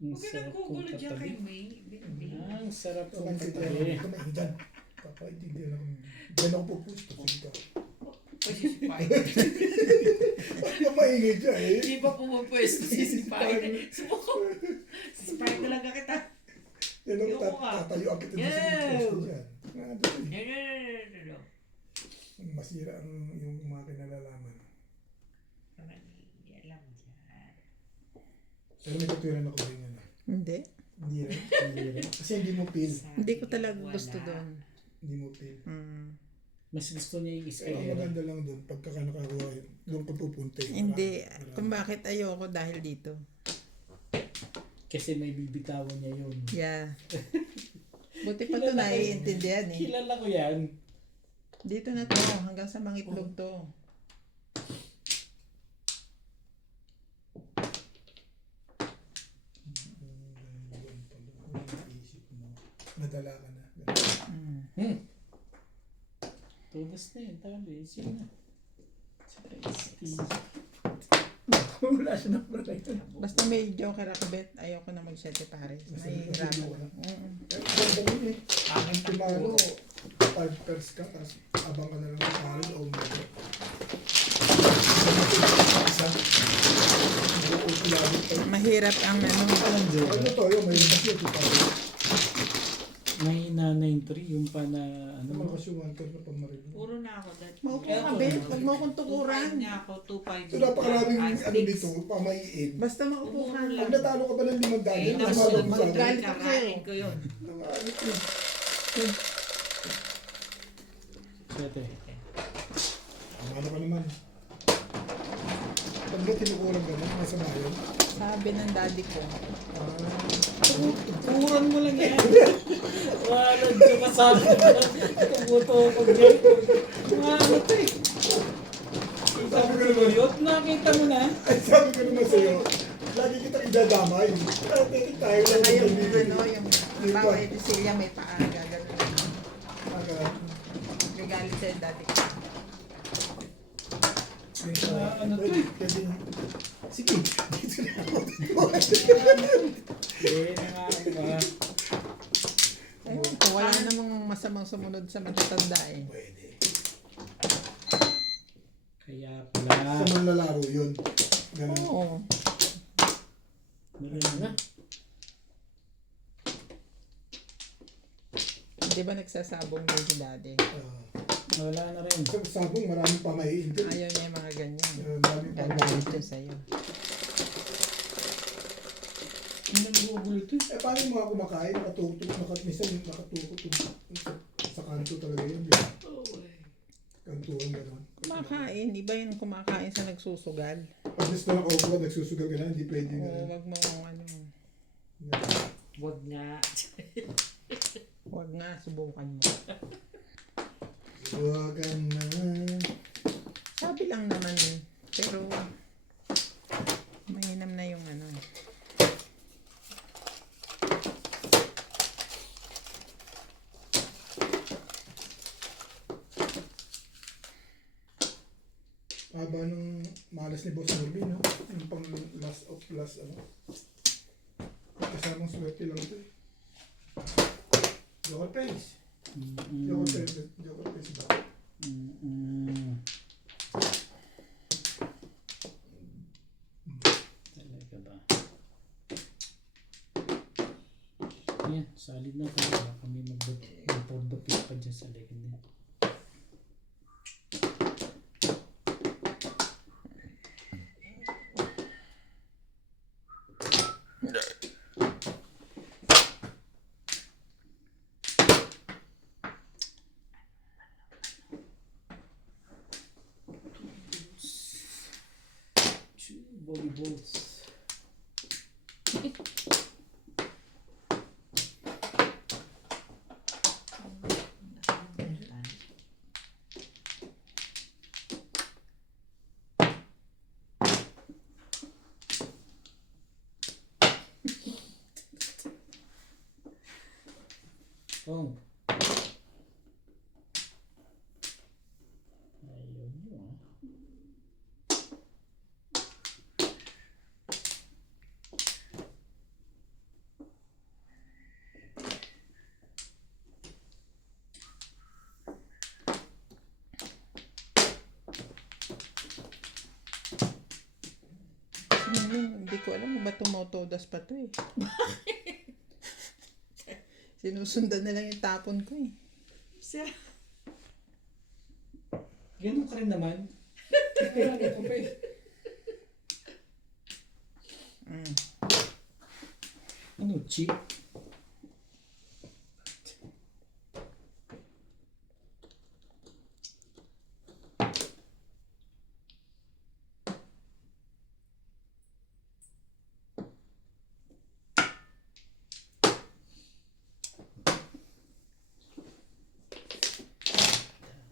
Ang Huwag ka sarap kong nagkugulo dyan kay katabi. May. Baby. Ang sarap kong Kapag kita katabi. kumain dyan. Papaintindihan ako. Diyan ako pupusto. Sige ka. Kasi si Pai. Ba't ka maingay dyan eh? Hindi ba pumapwesto si Pai? Subuko. Si Pai talaga kita. Yan ang Ayoko nga. tatayo ang kita Yeah. sa pupusto dyan. Nga doon eh. No. Masira yung mga kinalalaman. Hindi alam dyan. Pero may katwiran ako rin yan. Hindi. Hindi rin. Hindi rin. Kasi hindi mo feel. Hindi ko talaga gusto doon. Hindi mo feel. Mas gusto niya yung Ang escalera. maganda lang doon, pagka nakakuha yun, doon ka pupunta eh. Hindi. Marami. Kung bakit ayoko dahil dito. Kasi may bibitawan niya yun. Yeah. Buti pa ito naiintindihan eh. Kilala ko yan. Dito na to. Hanggang sa mangitlog to. Isip mo, nadala ka na. Tunas na yun. Talo eh. Sige na. Wala siya na pala yun. Basta may joker ako bet. Ayoko na mag-sete pares. Mahihirapan lang. Ang timano, 5 pairs ka, tapos abang ka na lang sa pares o mga. Isa. Buo lagi pa. Mahirap ang ano. Ano to yun, may kasi ito pa. May na 9-3. Yung pa na Ano ano. mga kasuhan ka na pamaril. Puro na ako dati. Maupo ka bet. Huwag mo akong 2.5 tukuran. niya ako, 2.5. So napakaraming ano dito, pamayiin. Basta maupo ka. Pag natalo ka ba ng 5 daan, Eh, ano tapos ba mo sa akin? Galit ako sa'yo. kakain ko yun. Nangalit yun. 7. Ano ka naman? Pag ba tinukurang ka na, masama yun? Sabi ng daddy ko. Tukuran mo lang yan. Wala dyan masabi mo. Tumuto ko dyan. Mga ano to eh. Sabi ko naman, Yot, nakita mo na. ay sabi ko naman sa'yo, lagi kitang idadamay. Pero titik tayo lang Saka yung kaibigan. ano, yung bawal ito siya may paa. Gagawin. Gagalit sa'yo daddy ko. Ano to eh? Sige, dito na ako. Eh, nga ano ba? Ayun ko, wala namang masamang sumunod sa matatanda eh. Pwede. Kaya pala. Sa manlalaro yun. Ganun. Oo. Meron na. Di ba nagsasabong din si daddy? Wala na rin. Sa sabong, maraming pamahiin dun. Ayaw niya yung mga ganyan. Maraming Gagalit pamahiin. yun sa'yo. Hindi na magugulo ito eh. Eh, paano yung mga kumakain? Minsan yung nakatukot yung sa kanto talaga yun. Di ba? Kantuan gano'n. Kumakain. Iba yung kumakain sa nagsusugal. Pag gusto na nakaupo, nagsusugal ka na, hindi pwede Oo, na. wag mo ano. Wag nga. Wag nga, subukan mo. Huwag ka na. Sabi lang naman eh. Pero, mainam na yung ano. Haba nung malas ni Boss Norby, no? Yung pang last of last, ano? Kasamang swerte lang ito eh. Joker face. Joker face ba? Talaga ba? Yan, solid na kami. Kami mag-pordopit pa dyan sa likod niya. Two volleyballs. Oh. Ayun yun ah. Hindi ko alam kung ba tumotodas pa to eh. Sinusundan na lang yung tapon ko eh. Siya. Ganun ka rin naman. Kaya ano ko pa eh. Ano, cheap?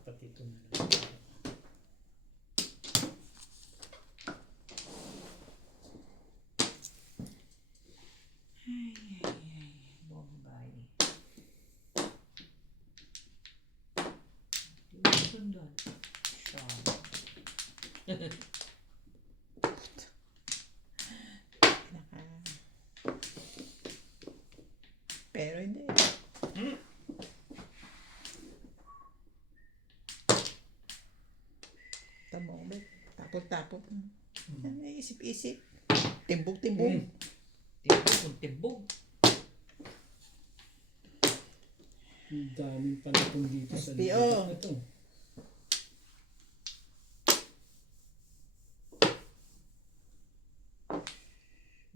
Pati ito na lang. Bombay. Yung doon. Siya. Pero hindi. Tamong ba? Tapot-tapot. Yan, isip-isip. Timbog-timbog. Tibog. Ang daming panatong dito sa SPO. lugar na to.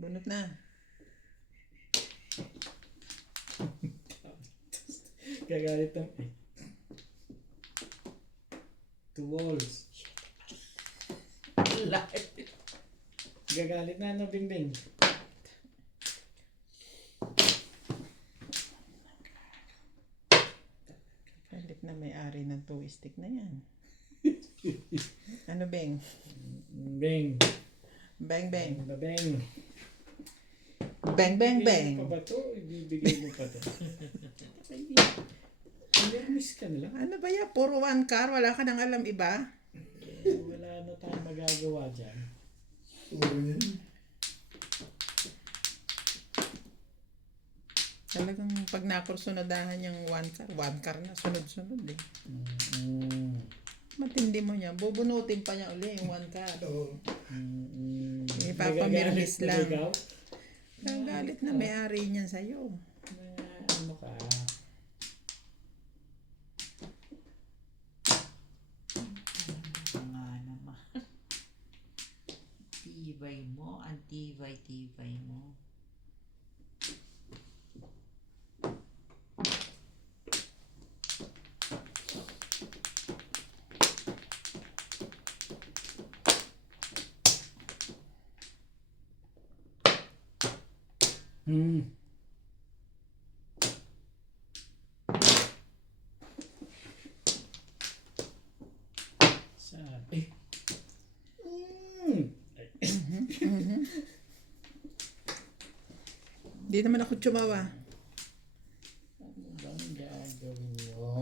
Bunot na. Gagalit ng... Two walls. Lahat. Gagalit na ano, Bingbing? Kalit na may-ari ng two stick na yan. Ano, Beng? Bing. Bang, bang. Bing. Bang, bang, bang. Ibibigay mo pa ba to? Ibibigay mo pa to? Miss ka nila. Ano ba yan? Puro one car? Wala ka nang alam iba? Wala na tayong magagawa dyan. Puro yan. Talagang pag nakursunadahan yung one car na sunod-sunod eh. Matindi mo niya. Bubunutin pa niya uli yung one car. Oo. Ipapamirmis lang. Ikaw? Nagalit na may-ari niyan sa'yo. Ano ka? Nga naman. Tibay mo. Ang tibay-tibay mo. Sabi. Hindi naman ako tsumawa. Ano bang gagawin mo?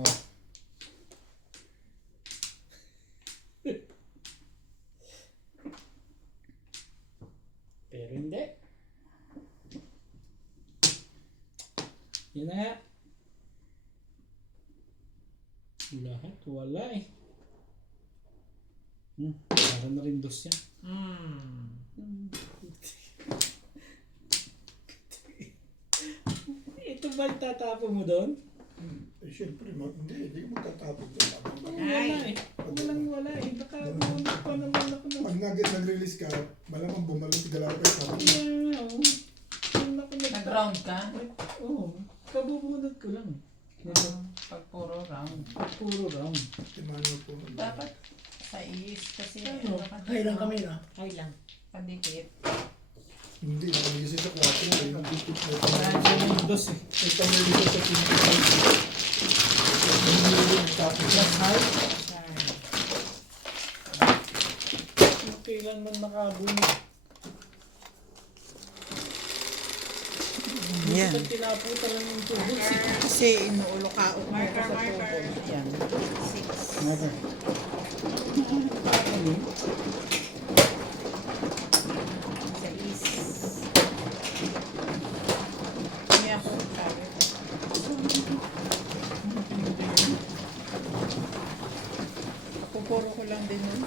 Pero hindi. Yan na nga. Lahat wala eh. Para na rin dos yan. Ito ba yung tatapon mo doon? Eh, syempre, hindi ko magtatapon doon. Wala eh. Wala eh. Baka muna pa naman ako na. Pag nag-release ka, malamang bumalik galaw kayo sa akin. Yeah, oh. Nag-round ka? Oo. Kabubunod ko lang. Pag puro round. Puro round. Timano po. Dapat sa is kasi Ano? Ay lang kami na. Ay lang. pandikit. Hindi, nag-release sa 4. Nag-tip na ito. Wala yung dos eh. Ito nag-release sa 5. Tapos na. Kailan man nakabunod. Yan. Ito tinaputa lang yung tubos eh. Kasi inuulo-kaot mo Marker, sa marker. tubo. Yan. 6. Never. Ano? Sa is. Hindi ako sabi. Pupuro ko lang din nun.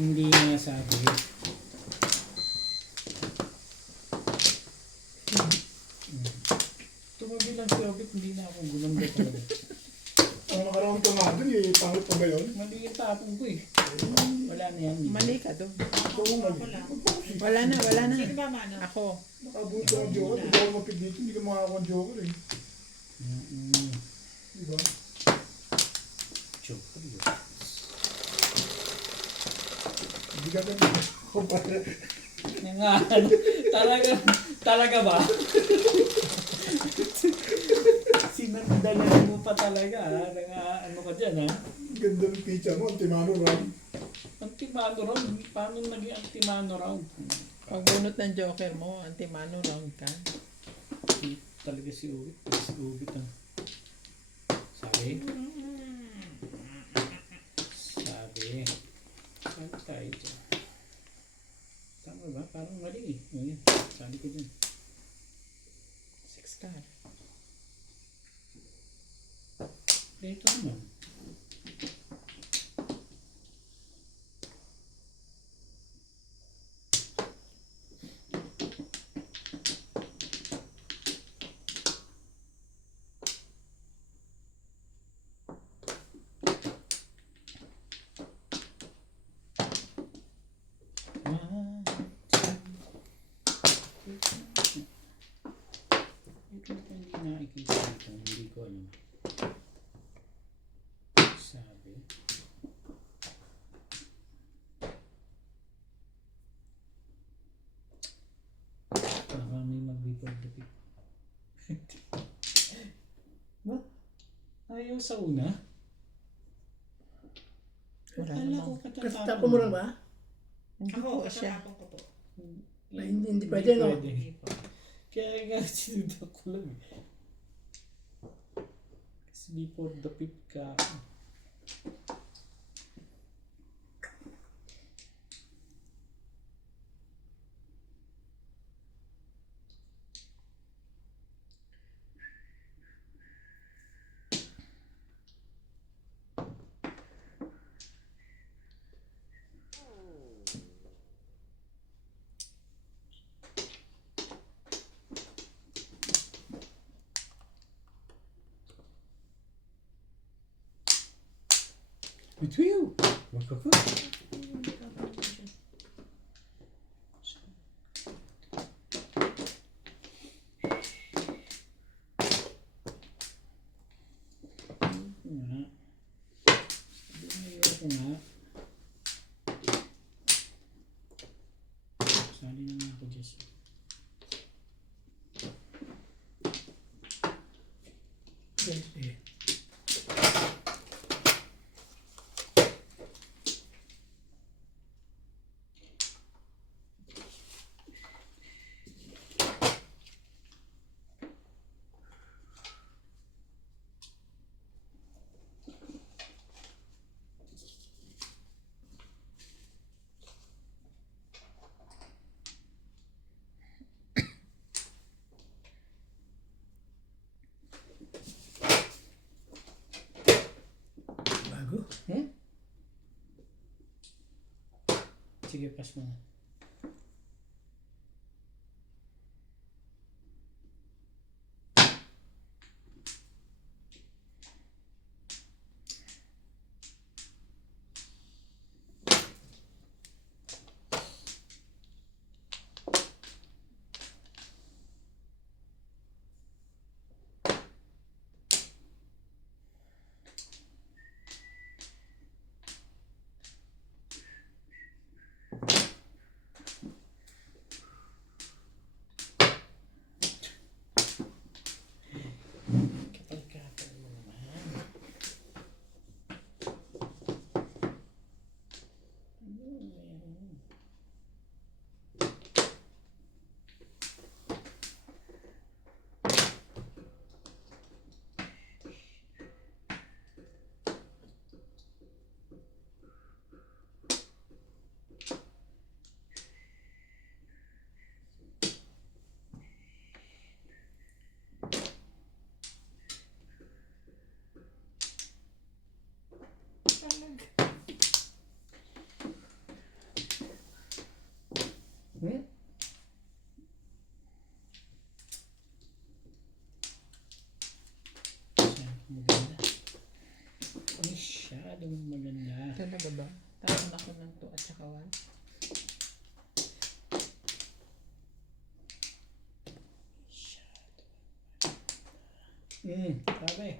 Hindi nga sabi. Tumabi lang si Obit, hindi na ako gumanda talaga. Ang nakaraan ka nga dun eh, pangit pa ba yun? Mali yung tapong ko eh. Wala na yan. Mali ka doon. Oo, mali. Wala na, wala na. Sino ba mano? Ako. Nakabuto ang joker, hindi ako mapig dito, hindi ka makakakuha ang joker eh. Diba? Joker yun. Hindi ka ganun. Kumpara. Yung nga, ano, talaga ba? Sinandalan mo pa talaga ha? Ano ka dyan ha? Ganda ng pizza mo, Timano Ram. Antimano round? Paano naging antimano round? Pag bunot ng joker mo, anti-mano round ka. Hindi talaga si Ubit. Si Ubit ha? Sabi? Sabi tayo dyan? Tama ba? Parang mali eh. O yan. Sabi ko dyan. 6 card. Dito naman. Ito hindi nakikita ito. Hindi ko alam. Sabi. Parang may mag-report the people. Ba? Ayaw sa una? Wala Akala ko naman. Katapon mo lang ba? Hindi Ako, po siya. kasama ko po. Ay, hindi pwede, no? Hindi po. Kaya nga sinudak ko lang eh. Kasi before the pip ka. Ito yun. Makaka. Sali na nga ako, Jess. Eh. Bago? Sige, pass mo na. Masyadong maganda. Talaga ba? Taon ako ng 2 at saka 1. Sabi.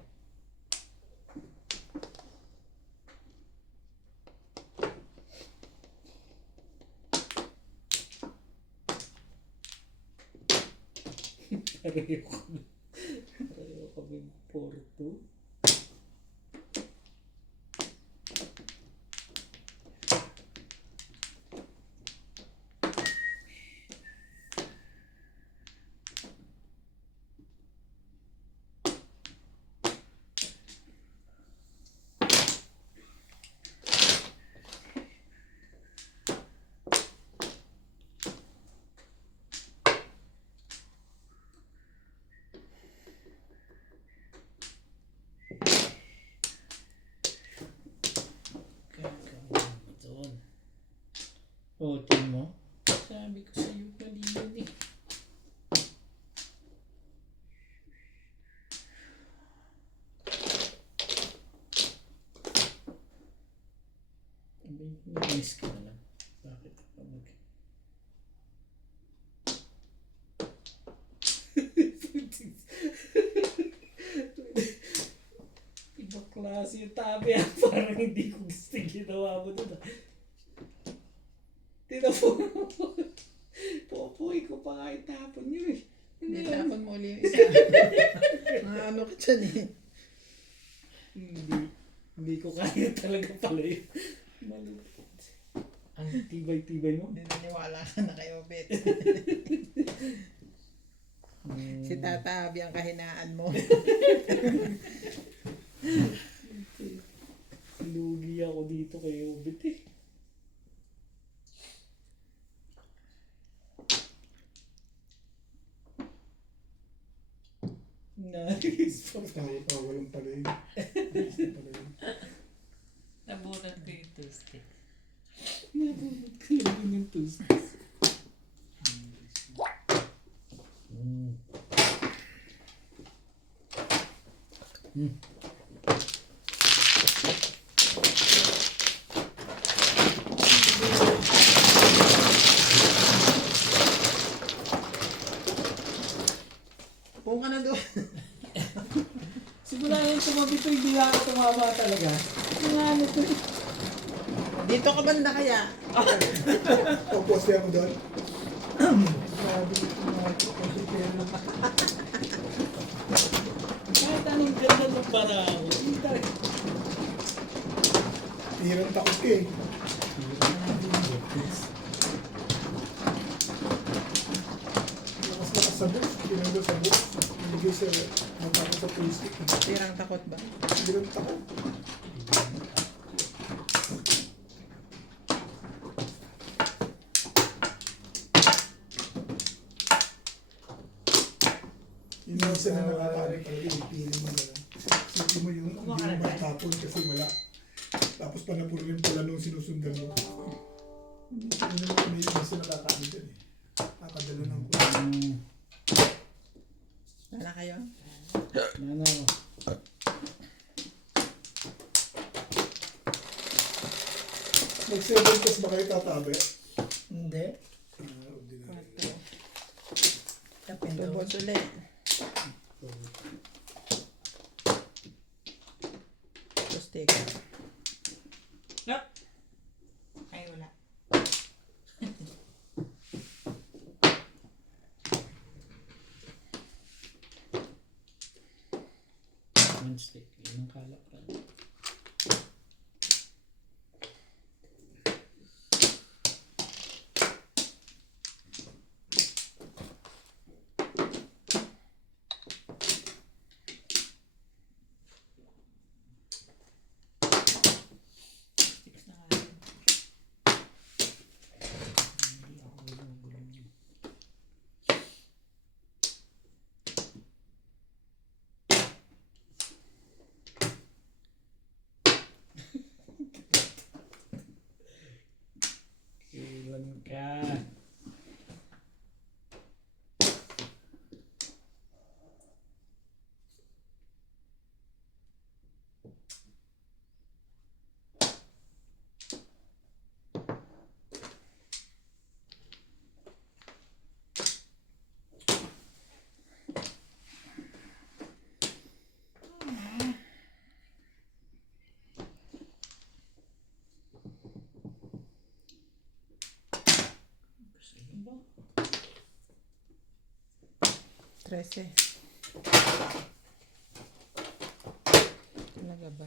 Pareho kami. Pareho kami 4-2. Doon. Oh, tingin mo? Sabi ko sa'yo, mali yun eh. Nag-miss ka na lang. Bakit ako mag... Ibang klase yung tabi ah. Parang hindi ko gusto yung ginawa mo doon ah. Tinapon mo. Pupuy ko pa kahit tapon nyo eh. Hindi, tapon mo uli yung isa. Ano ka dyan eh. Hindi ko kaya talaga pala yun. Malupit. Ang tibay-tibay mo. Hindi naniwala ka na kay Obet. Si Tata Abi ang kahinaan mo. Lugi ako dito kay Obit eh. Nice. Walang pala yun. Nabunot ko yung toothpick. Nabunod ko lang din yung toothpaste. Kung ka na doon. Simula yung tumabi to, hindi na ako tumama talaga. Ano to? Dito ka banda kaya? Opo, siya mo doon. Kahit anong ganda ng parang hindi talaga. Tirang takot ka eh. Lakas sa box. Tinanggal sa box. Ibigay sa matapos sa plastic. Tirang takot ba? Tirang takot. Yun yung isa na nakakaano talaga, ipili mo na lang. Sige mo yung hindi mo matapon kasi wala. Tapos pa napuro yung pala nung sinusundan mo. May isa nakakaano dyan eh. Kakadala ng kulang. Wala kayo? Ano ako? Mag-7 test ba kayo tatabi? Hindi. Ordinary. Tapin daw. Tubos ulit. Stick. Look! Ay, wala. One stick. Yun ang kalak pa. 13. Talaga ba?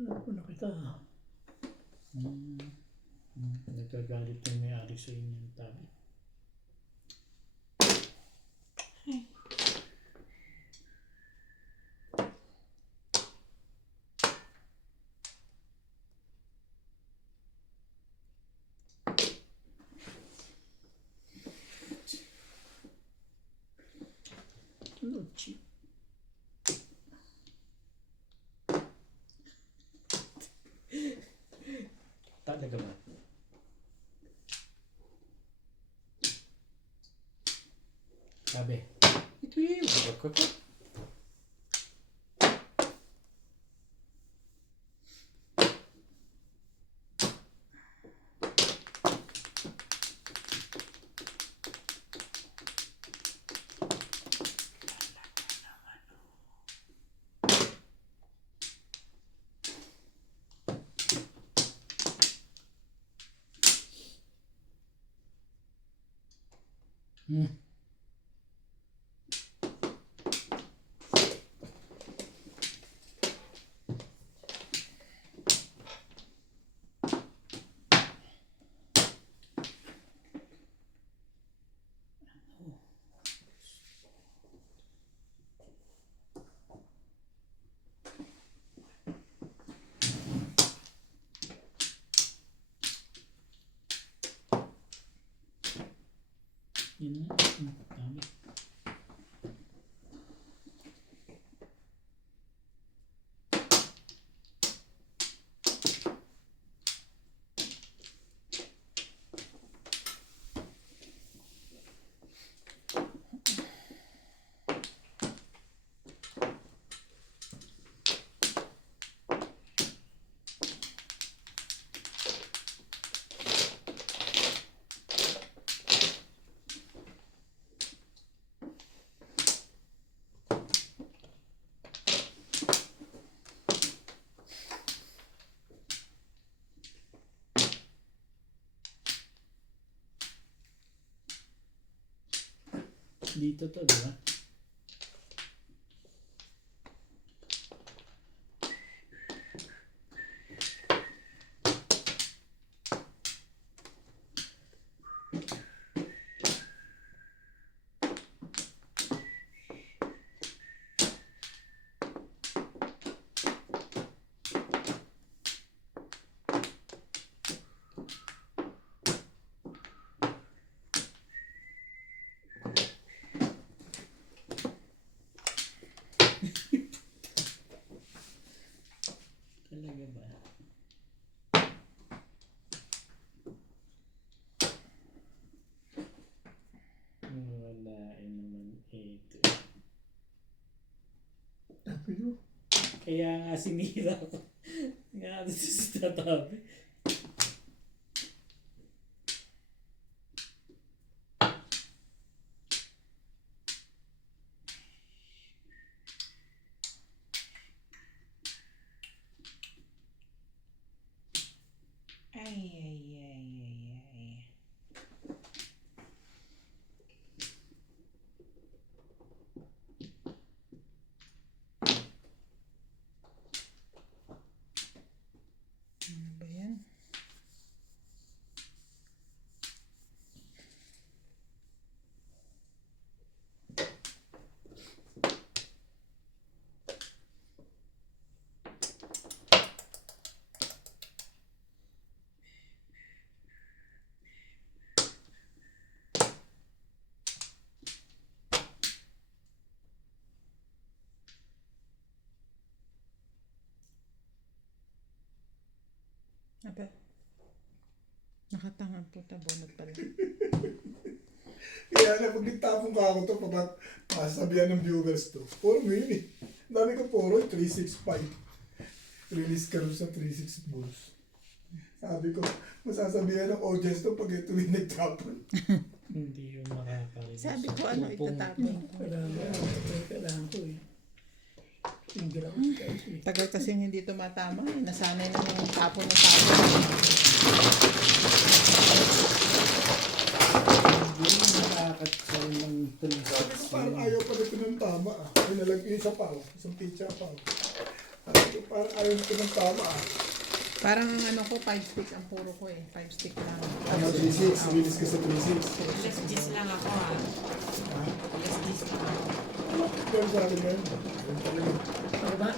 Ano ko nakita? Nagkagalit yung may-ari sa inyong tabi. Luchi. Talaga ba? Sabi, ito yung ko. Yun na. Dami. Dito to, di ba? Kaya nga sinira ko. Nga doon sa tatabi. Ay, ay, ay, ay, ay. Ano ba yan? Aba, nakatangan po, tabunot pala. Kaya na, pag nagtapong ka ako to, masasabihan ng viewers to. Puro mo yun eh. Ang dami ko puro, 365. Release ka rin sa 36 balls. Sabi ko, masasabihan ng audience to pag ito yung nagtapon. Hindi yung makakalis. Sabi ko ano itatapon ko. Kailangan ko eh. Tinggal ako sa tayo eh. Tagal kasi hindi tumatama. Nasanay na yung tapon ng tapon. Hindi nakakatsaw ng Sabi ko, parang 360. ayaw pa nito ng tama ah. Ay, nalagay isa pa oh. Isang pizza pa oh. Sabi ko, parang ayaw nito ng tama ah. Parang ang ano ko, 5 stick ang puro ko eh. 5 stick lang. Ano, 3-6. Release ka sa 3-6. Alas 10 lang ako ah. Ha? Alas 10 lang ako. Pero sa akin ngayon, ayun talaga. Ano ba?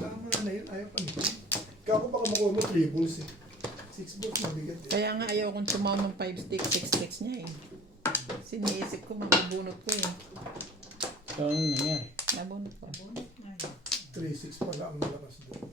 Tama na yun, ayaw pa nito. Kaya ako baka makuha mo 3 balls eh. 6 balls mabigat eh. Kaya nga ayaw kong tumaw ng 5 stick, 6 sticks niya eh. Siniisip ko, makabunot ko eh. So, ano nangyari? Nabunot ko. Bunot na yun. 3-6 pala ang malakas doon.